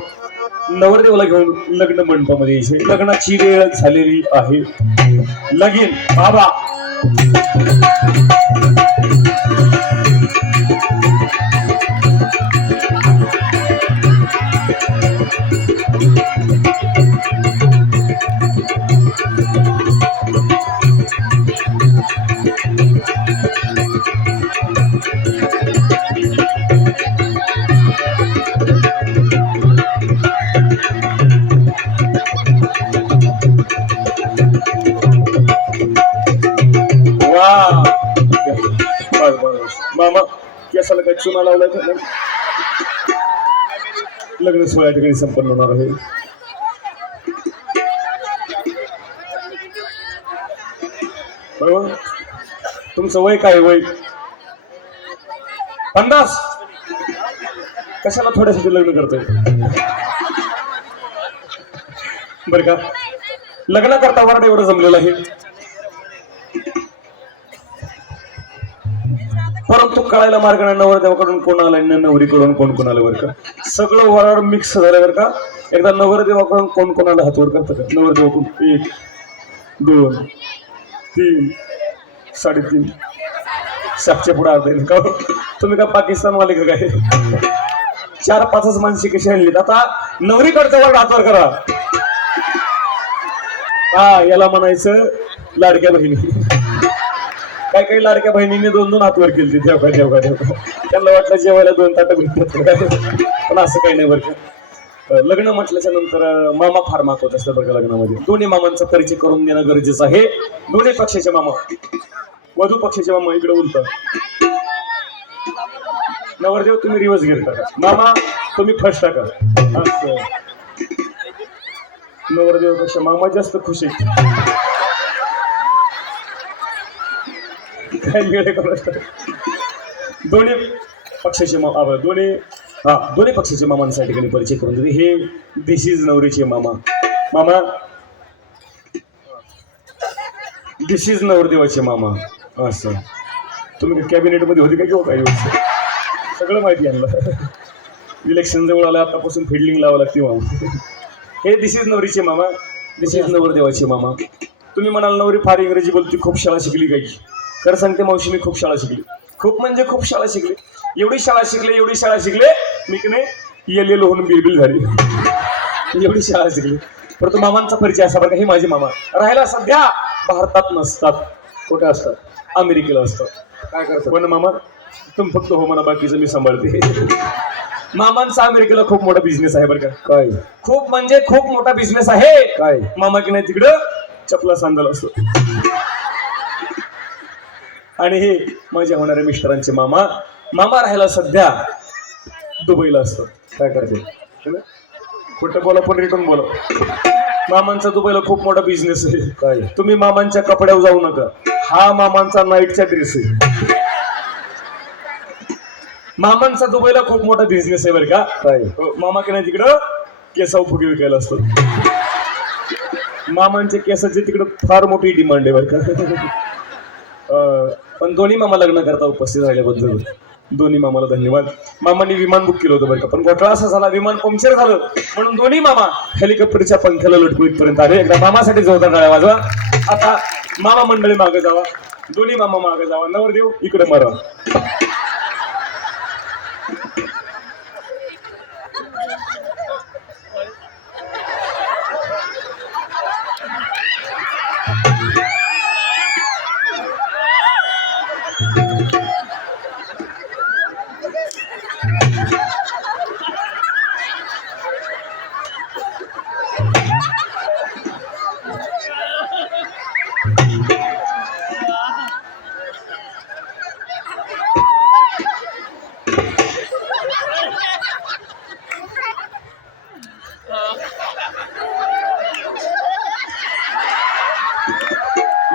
नवरदेवाला घेऊन लग्न मंडपामध्ये यायचे. लग्नाची वेळ झालेली आहे. लगीन बाबा मामा केसाला काय चुना लावलाय का. लग्न सोहळ्या ठिकाणी संपन्न होणार आहे. बरोबर तुमचं वय काय वय 50. कशाला थोड्यासाठी लग्न करतोय बरं का. लग्न करता वराड एवढं जमलेलं आहे. परंतु कळायला मार्ग नाही नवरदेवाकडून कोण आलाय नवरीकडून कोण कोण आलं बरं का. सगळं वराड मिक्स झालं बरं का. एकदा नवरदेवाकडून कोण कोण आलं हातवर करतं का. नवरदेवाकडून 1 2 3 3.5 7च्या पुढे अर्धा का तुम्ही का पाकिस्तानवाले का काय? 4-5 माणसे कशी आणलीत? आता नवरीकडचा वर हातवर करा. हा, याला म्हणायचं लाडक्या बहिणी. काही काही लाडक्या बहिणीने 2-2 हातवर केली. देवका देवका देवका. त्यांना वाटलं जेवायला 2 ताटं भेटतात, पण असं काही नाही बरं का. लग्न म्हटल्याच्या नंतर मामा फार महत्वाचं असतं बरं का. लग्नामध्ये दोन्ही मामांचा परिचय करून देणं गरजेचं आहे. दोन्ही पक्षाचे मामा, वधू पक्षाचे मामा इकडे उलट. नवरदेव तुम्ही रिवर्स गिअर टाका, मामा तुम्ही फर्स्ट टाका. असं नवरदेवापेक्षा मामा जास्त खुश आहे. काय वेळ दोन्ही पक्षाचे मामा, दोन्ही पक्षाचे मामांसाठी काही परिचय करून दिले. हे दिस इज नवरीचे मामा. मामा दिस इज नवरदेवाचे मामा. असं तुम्ही कॅबिनेट मध्ये होते का किंवा काही गोष्ट सगळं माहिती आणलं. इलेक्शन जवळ आलं, आतापासून फिल्डिंग लावावं लागते मामा. हे दिस इज नवरीचे मामा, दिस इज नवरदेवाचे मामा. तुम्ही म्हणाल नवरी फार इंग्रजी बोलती, खूप शाळा शिकली काही. खरं सांगते मावशी, मी खूप शाळा शिकली. खूप म्हणजे खूप शाळा शिकली. एवढी शाळा शिकले मी की नाही LL होऊन बिलबिल झाली. एवढी शाळा शिकली. परंतु मामांचा परिचय असा बरं का, हे माझे मामा राहायला सध्या भारतात नसतात. कुठे असतात? अमेरिकेला असतात. काय करतात? पण मामा तुम्ही फक्त हो म्हणा, बाकीचं मी सांभाळते. मामांचा अमेरिकेला खूप मोठा बिझनेस आहे बरं का. काय? खूप म्हणजे खूप मोठा बिझनेस आहे. काय? मामा की नाही तिकडं चपला सांदाल असतो. आणि हे माझ्या होणाऱ्या मिस्टरांचे मामा राहायला सध्या दुबईला असतात. काय करते? खोटं बोला पण रिटर्न बोला. मामांचा दुबईला खूप मोठा बिझनेस आहे. काय? तुम्ही मामांच्या कपड्यावर जाऊ नका. हा मामांचा नाईटचा ड्रेस आहे. मामांचा दुबईला खूप मोठा बिझनेस आहे बरं का. काय? मामा की नाही तिकडं केसाव फुगे विकायला असतात. मामांच्या केसाची तिकडं फार मोठी डिमांड आहे बरं का. पण दोन्ही मामा लग्न करता उपस्थित राहिल्याबद्दल दोन्ही मामाला धन्यवाद. मामांनी विमान बुक केलं होतं बरं का, पण घोटाळा असा झाला, विमान पंक्चर झालं म्हणून दोन्ही मामा हेलिकॉप्टरच्या पंख्याला लटकू इथपर्यंत आले. एकदा मामासाठी जोरदार टाळ्या वाजवा. आता मामा मंडळी मागे जावा, दोन्ही मामा मागे जावा, नवरदेव इकडे मरा.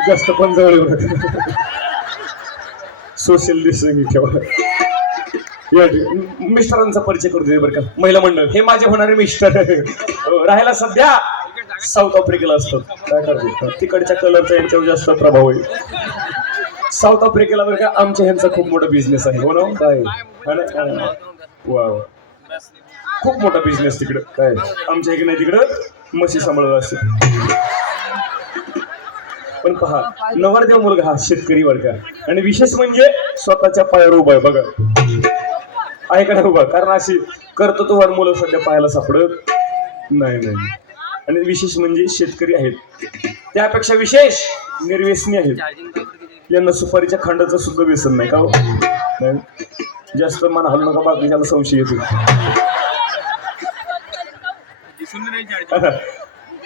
जास्त पण जवळ सोशल डिस्टन्सिंग ठेवा. मिस्टरांचा परिचय करू दे बरं का. महिला मंडळ, हे माझे होणारे मिस्टर राहायला सध्या साऊथ आफ्रिकेला असतात. काय करतो? तिकडच्या कलरचा यांच्यावर जास्त प्रभाव आहे. साऊथ आफ्रिकेला बरं का आमच्या ह्यांचा खूप मोठा बिझनेस आहे. हो ना? काय? वा, खूप मोठा बिझनेस तिकडं. काय? आमच्या इकडे नाही, तिकडं म्हशी सांभाळत असते. पण पहा, नवरदेव मुलगा हा शेतकरी बरं का, आणि विशेष म्हणजे स्वतःच्या पायावर उभा आहे बघा. आहे का नाही उभा? कारण अशी कर्तृत्ववान मुलं सध्या पाहायला सापडत नाही. आणि विशेष म्हणजे शेतकरी आहेत. त्यापेक्षा विशेष निर्व्यसनी आहेत. यांना सुपारीच्या खांडाचं सुद्धा व्यसन नाही का? नाही. जास्त मन हलू नका, बाकीच्याला संशय येतो.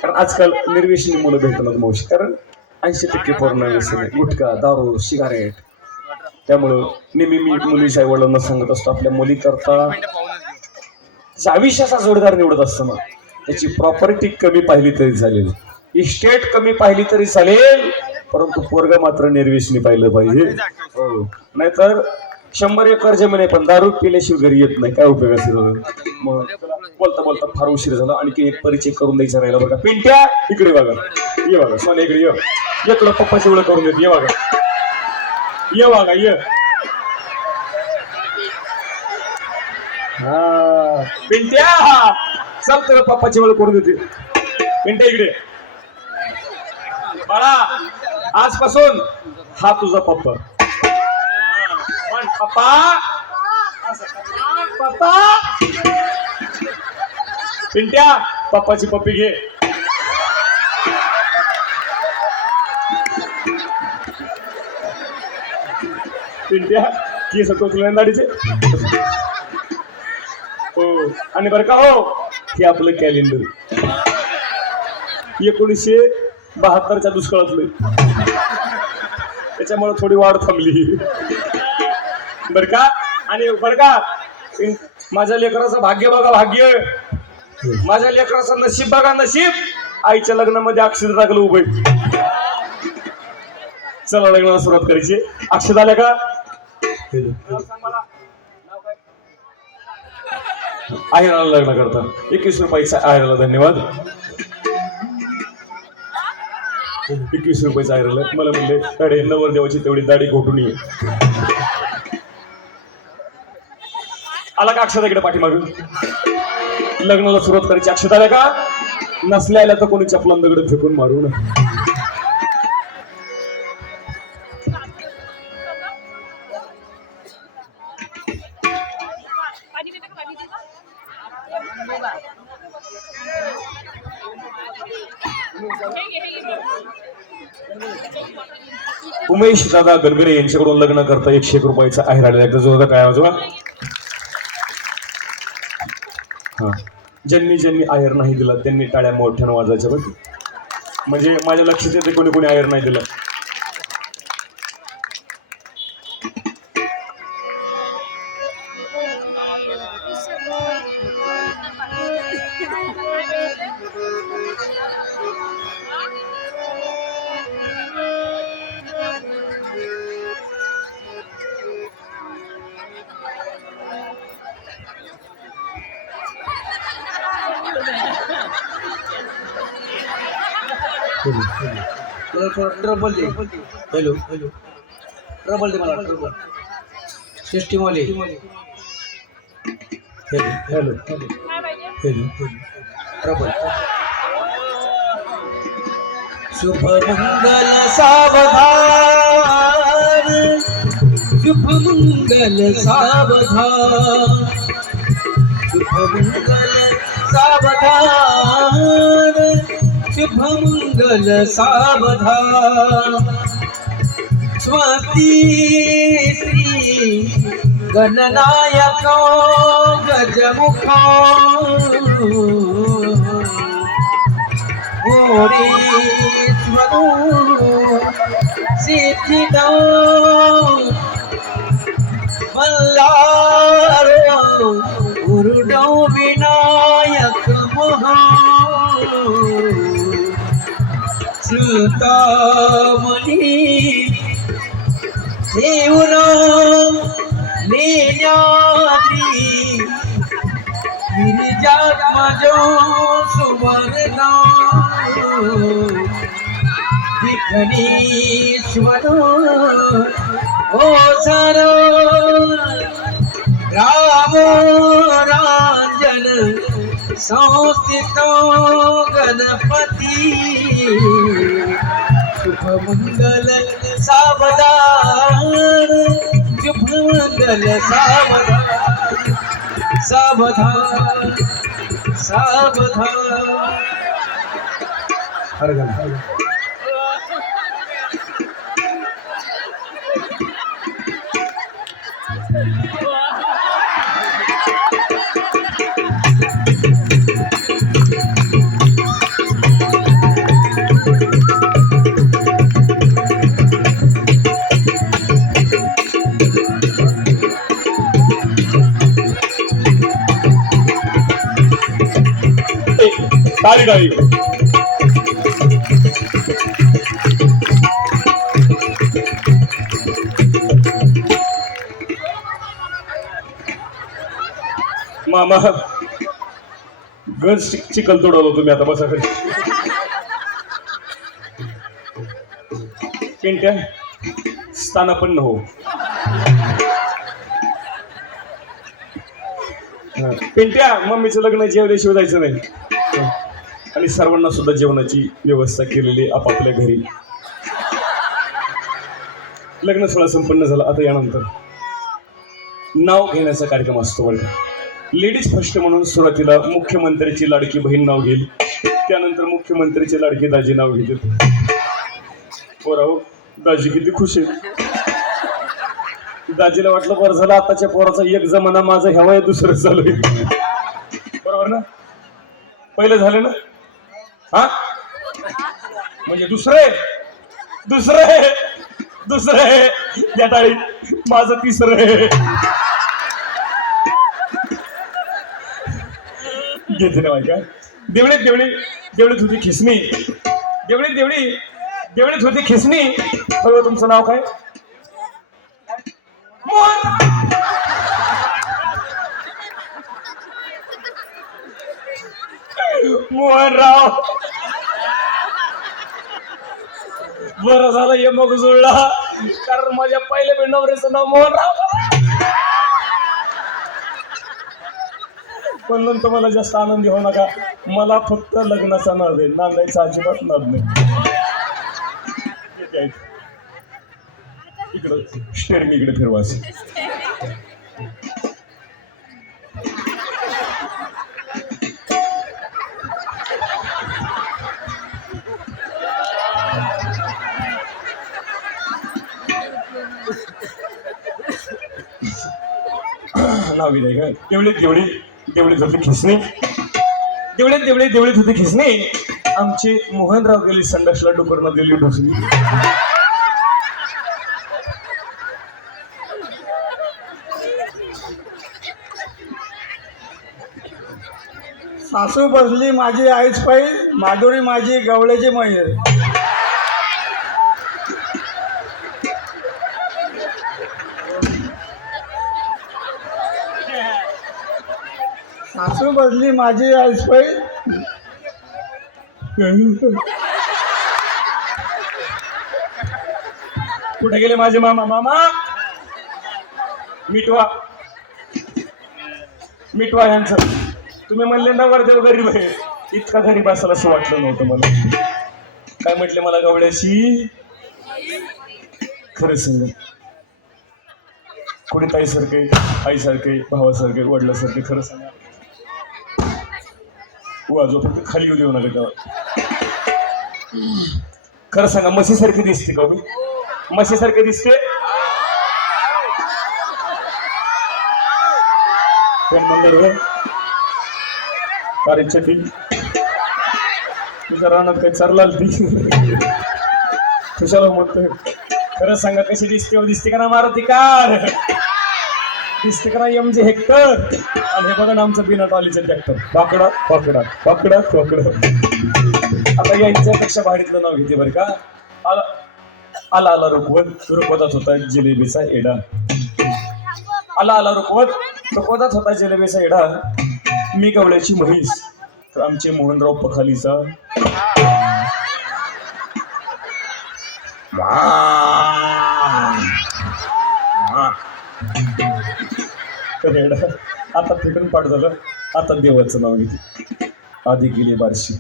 कारण आजकाल निर्व्यसनी मुलं भेटतात मावशी, कारण 80% पूर्ण व्यसन आहे. गुटखा, दारू, सिगारेट. त्यामुळं नेहमी मी मुलीच्या वडिलांना सांगत असतो, आपल्या मुली करता आयुष्याचा जोडदार निवडत असताना त्याची प्रॉपर्टी कमी पाहिली तरी चालेल, इस्टेट कमी पाहिली तरी चालेल, परंतु पोरगा मात्र निर्व्यसनी पाहिलं पाहिजे. नाहीतर 100 एकर जमीन आहे पण दारू पिल्याशिवाय घरी येत नाही. काय उपयोग असेल? मग बोलता बोलता फार उशीर झाला. आणखी एक परिचय करून द्यायचा राहिला बघा. पिंट्या इकडे बघा, ये बघा. सोन्या इकडे ये, तुला पप्पाची ओळख करून देत. ये बघा, ये बघा, ये. हा पिंट्या, चल तुला पप्पाची ओळख करून देते. पिंट्या इकडे. बाळा, आजपासून हा तुझा पप्पा. पण पप्पा पप्पा पिंट्या पप्पाची पप्पी घे. पिंट्या केस टोचले दाढीचे. हो आणि बरं का हो हे आपलं कॅलेंडर 1972च्या दुष्काळातलं, त्याच्यामुळे थोडी वाढ थांबली बर का. आणि बर का माझ्या लेकराचं भाग्य बघा भाग्य, माझ्या लेकराचं नशीब बघा नशीब. आईच्या लग्नामध्ये अक्षर टाकलं उभे. चला लग्नाला सुरुवात करायची. अक्षर आल्या का? आहेराला लग्न करता 21 रुपयाचा आहेराला धन्यवाद. 21 रुपयाचा आहेराला मला म्हणले अरे नवरदेवाची तेवढी दाढी घोटून ये. आला का अक्षता इकडे पाठीमाग? लग्नाला सुरुवात करायची. अक्षता आल्या का? नसल्या आल्या तर कोणी चपलान दगड फेकून मारू नये. उमेश दादा गणगरे यांच्याकडून लग्न करता 101 रुपयाचा आहेर आलेला. एकदा जोरदार काय वाजवा. हा ज्यांनी ज्यांनी आहेर नाही दिला त्यांनी टाळ्या मोठ्यानं वाजवायच्या बघ. म्हणजे माझ्या लक्षात येते कोणी कोणी आहेर नाही दिला. ट्रबल दे. हॅलो हॅलो ट्रबल दे मला ट्रबल सिस्टीम वाले. Hello hello hello trouble. शुभ मंगल सावधान, शुभ मंगल सावधान, शुभ मंगल सावधान, शुभ मंगल सावधान. स्वाती श्री गणनायक गजमुख मोरेश्वरो सिद्धिदा मल्लारो गुरुडो विनायक महा श्रुतामणी देवरा लेण्याद्री गिरिजात्मजो सुवर्णा विघ्नेश्वरो ओसरो रामो रांजन संस्थितो गणपति. शुभ मंगल सावधान, शुभ मंगल सावधान, सावधान सावधान. हर गण टाळी टाळी. मामा गज चिखल तोडवलं तुम्ही. आता बसा घरी. पिंट्या स्थानापन्न हो. पिंट्या मम्मीचं लग्न जेवल्याशिवाय जायचं नाही. आणि सर्वांना सुद्धा जेवणाची व्यवस्था केलेली आपापल्या घरी. लग्न सोहळा संपन्न झाला. आता यानंतर नाव घेण्याचा कार्यक्रम असतो बरं. लेडीज फर्स्ट म्हणून सुरुवातीला मुख्यमंत्र्याची लाडकी बहीण नाव घेईल, त्यानंतर मुख्यमंत्र्याचे लाडकी दाजी नाव घेतील. पोराव दाजी किती खुश आहे. दाजीला वाटलं बरं झालं आताच्या पोराचा एक जमाना माझा ह्यावा दुसरं चालू आहे. बरोबर ना? पहिलं झालं ना? हा म्हणजे दुसरं या टाळी माझं तिसरं आहे. घेते ना का देवळीत होती खिसणी, देवळीत होती खिसणी. बरोबर. तुमचं नाव काय? मोहनराव. बरं झालं हे मग जुळला, कारण माझ्या पहिल्या बी नवऱ्याचं नाव मोहनराव. पण नंतर मला जास्त आनंदी होऊ नका, मला फक्त लग्नाचा नाद आहे, नांदायचा अजिबात नाद नाही. इकडं स्टेअरिंग इकडे फिरवायचं. नाव घेते का? देवळीत होती खिसणी, देवळीत होती खिसणी. आमचे मोहनराव गेली संडासला, डुकरनं दिली ढोसली. सासू बसली माझी आईच पायी, माधुरी माझी गवळ्याची मैर. सासू बसली माझी आईच पायी. कुठे गेले माझे मामा? मिटवा यांचं. तुम्ही म्हणले ना वरदेव गरीब आहे, इतका गरीब असायला असं वाटलं नव्हतं मला. काय म्हटले मला गवड्याशी? खरं सांग, कोणी ताईसारखे, आईसारखे, भावासारखे, वडिलासारखे. खरं सांगा. वाजव फक्त खाली येऊ देऊ नका तेव्हा. खरं सांगा, म्हशीसारखी दिसते का? म्हशीसारखी दिसते. कोण मंदिर कारी चटी तुझ्या रानात काही चालला ती खुशाला म्हणतोय. खरं सांगा, कशी दिसते का ना मारुती कार? दिसते का ना MG हेक्टर? आणि हे बघा ना आमचं बिना टॉलीचं ट्रॅक्टर. पाकडा. आता यांच्यापेक्षा भारीतलं नाव घेते बरं का. आला रुकवत होता जिलेबीचा एडा. आला रुकवत होता जिलेबीचा एडा. मी गवळ्याची म्हैस, तर आमचे मोहनराव पखालीचा रेडा. आता फिटून पाठ झालं. आता देवाचं नाव घेते. आधी गेली बारशी.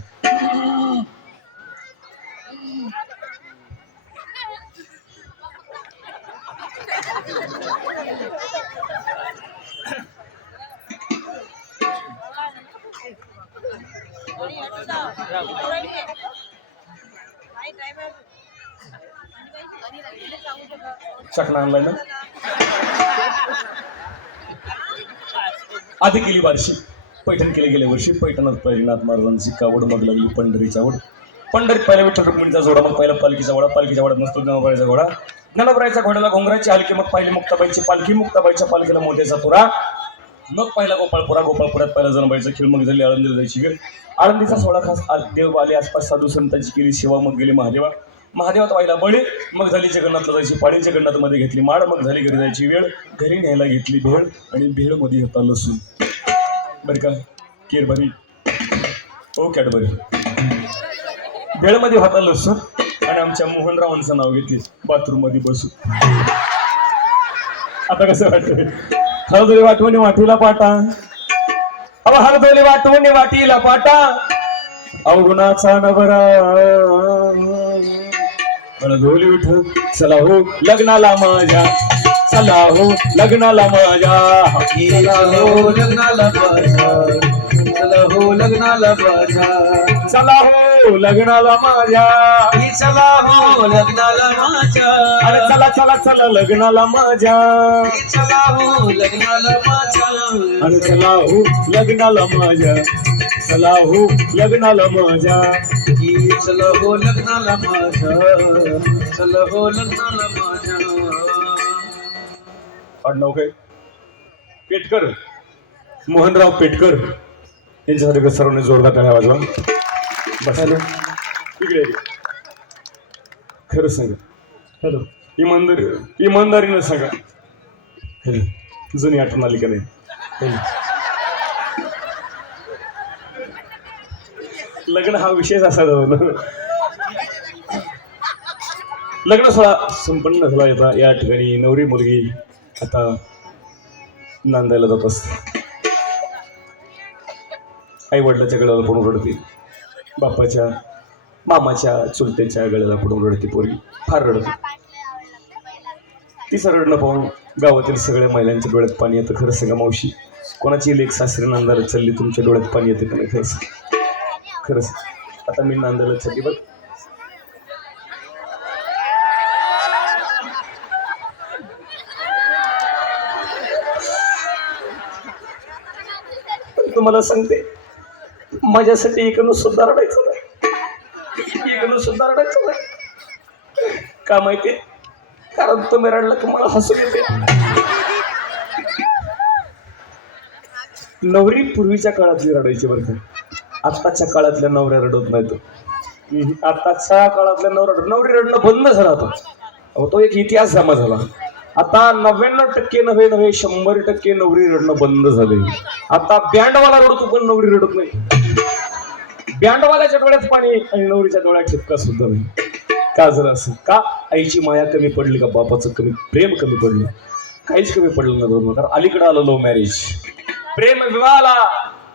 चकना आणलाय ना. आधी केली बारशी. पैठण केले गेल्या वर्षी. पैठणात पहिलीनाथ महाराजांची कावड, मग लागली पंढरीची आवड. पंढरीत पहिल्या विठ्ठल रुक्मिणीचा जोडा, मग पहिला पालखीचा घोडा. पालखीच्या घोड्यात नसतो ज्ञानोबाईचा घोडा. ज्ञानोबाईच्या घोड्याला घोंगराची हलकी, मग पहिली मुक्ताबाईची पालखी. मुक्ताबाईच्या पालखीला मोत्याचा तुरा. मग पहिला गोपाळपुरात पहिला जनाबाईचा खेळ. मग झाली आळंदीला जायची वेळ. आळंदीचा सोहळा खास देव आले. आसपास साधू संतांची केली सेवा. मग गेली महादेवात व्हायला बळी. मग झाली जगन्नाथला जायची पाळी. जगन्नाथमध्ये घेतली माळ. मग झाली घरी जायची वेळ. घरी न्यायला घेतली भेळ. आणि भेळमध्ये होता लसूण. बरं का, केरभरी ओ कॅडबरी. भेळमध्ये होता लसूण. आणि आमच्या मोहनरावांचं नाव घेतले बाथरूम मध्ये बसून. आता कसं वाटतंय? हळदोली वाटवणी वाटीला पाटा. हळदोली वाटवणी वाटीला पाटा. अवगुणाचा नवरा हळदोली उठ चला हो लग्नाला माझ्या. चला हो लग्नाला माझ्या चला हो लग्नाला माझ्या चला हो लग्नाला माझ्या चला हो लग्नाला माझ्या चला हो लग्नाला माझ्या अरे चला चला चला लग्नाला माझ्या चला हो लग्नाला माझ्या अरे चला हो लग्नाला माझ्या चला हो लग्नाला माझ्या चला हो लग्नाला माझ्या चला हो लग्नाला माझ्या आडनाव काय पेटकर मोहनराव पेटकर यांच्यासाठी सर्वांनी जोरदार टाळ्या वाजवा बस हॅलो इकडे ये. खरं सांगा हॅलो इमानदारीनं सांगा हॅलो जुनी आठवण आली का नाही हॅलो लग्न हा विषयच असा झाला लग्न सोहळा संपन्न झाला येता या ठिकाणी नवरी मुलगी आता नांदायला जात असते आई वडिलाच्या गळ्याला पडून रडते बापाच्या मामाच्या चुलत्याच्या गळ्याला पडून रडते पोरी फार रडते तिचं रडणं पाहून गावातील सगळ्या महिलांच्या डोळ्यात पाणी येतं खरं सांगा मावशी कोणाची लेक सासरी नांदायला चालली तुमच्या डोळ्यात पाणी येतं का नाही खरंच आता मी नांदायला चालली बघ तुम्हाला सांगते माझ्यासाठी इकडून सुद्धा रडायचं नाही इकडून सुद्धा रडायचं नाही का माहिती कारण तुम्ही रडलं की मला हसू येते नवरी पूर्वीच्या काळातली रडायची बरं का आत्ताच्या काळातल्या नवऱ्या रडत नाहीत आत्ताच्या काळातल्या नवरी रडणं बंद झालं आता तो एक इतिहास जमा झाला आता 99% नव्हे 100% नवरी रडणं बंद झाले आता बँडवाला रडतो पण नवरी रडत नाही बँडवाल्याच्या डोळ्यात पाणी आणि नवरीच्या डोळ्यात ठिपका सुद्धा नाही का झालं असं का आईची माया कमी पडली का बापाचं प्रेम कमी पडलं काहीच कमी पडलं ना दोन कारण अलीकडे आलं लव्ह मॅरेज प्रेम विवाहाला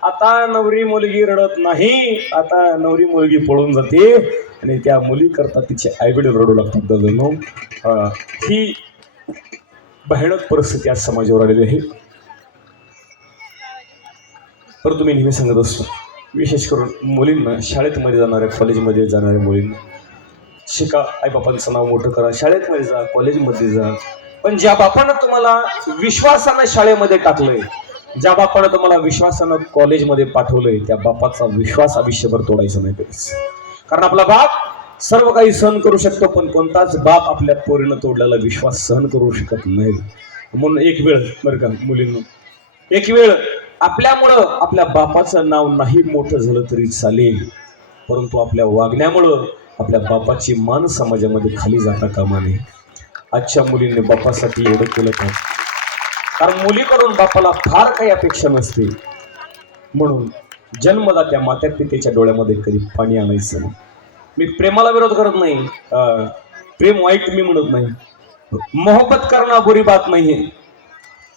आता नवरी मुलगी रडत नाही आता नवरी मुलगी पळून जाते आणि त्या मुली करता तिचे आईवडील रडू लागतात दादांनो ही भयानक परिस्थिती आज समाजावर आलेली आहे परंतु मी नेहमी सांगत असतो विशेष करून मुलींना शाळेमध्ये जाणाऱ्या कॉलेजमध्ये जाणाऱ्या मुलींना शिका आईबापांचं नाव मोठं करा शाळेमध्ये जा कॉलेजमध्ये जा पण ज्या बापानं तुम्हाला विश्वासानं शाळेमध्ये टाकलंय ज्या बापानं तुम्हाला विश्वासानं कॉलेजमध्ये पाठवलंय त्या बापाचा विश्वास आयुष्यभर तोडायचा नाही कधीच कारण आपला बाप सर्व काही सहन करू शकतो पण कोणताच बाप आपल्या पोरीनं तोडलेला विश्वास सहन करू शकत नाही म्हणून एक वेळ बरं का मुलींना एक वेळ आपल्यामुळं आपल्या बापाचं नाव नाही मोठं झालं तरी चालेल परंतु आपल्या वागण्यामुळं आपल्या बापाची मान समाजामध्ये खाली जाता कामा नये आजच्या मुलींनी बापासाठी एवढं केलं पाहिजे कारण मुलीकडून बापाला फार काही अपेक्षा नसते म्हणून जन्मदात्या मात्या पितेच्या डोळ्यामध्ये कधी पाणी आणायचं नाही मी प्रेमाला विरोध करत नाही प्रेम वाईट मी म्हणत नाही मोहब्बत करना बुरी बात नहीं है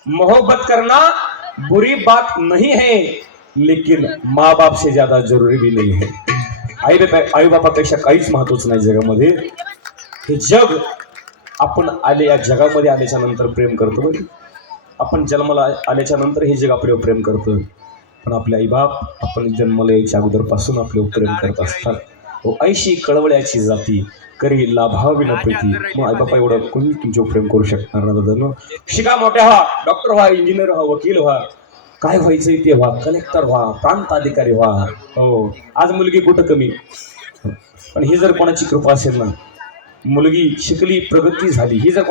मोहब्बत करना बुरी बात नहीं है लेकिन माँ बाप से ज्यादा जरूरी भी नहीं है आई बापापेक्षा काहीच महत्वाचं नाही जगामध्ये हे जग आपण आले या जगामध्ये आल्याच्या नंतर प्रेम करतो बरं आपण जन्माला आल्याच्या नंतर हे जग आपल्यावर प्रेम करतो पण आपले आईबाप आपण जन्माला यायच्या अगोदरपासून आपल्यावर प्रेम करत असतात ऐशी कळवळ्याची जाती करी लाभावी न प्रीती मग आईबापा एवढं कोणी तुमच्यावर प्रेम करू शकणार ना दादा शिका मोठ्या व्हा डॉक्टर व्हा इंजिनियर व्हा वकील व्हा काय व्हायचंय ते व्हा कलेक्टर व्हा प्रांत अधिकारी व्हा हो आज मुलगी कुठं कमी पण ही जर कोणाची कृपा असेल ना मुलगी शिकली प्रगती झाली ही जर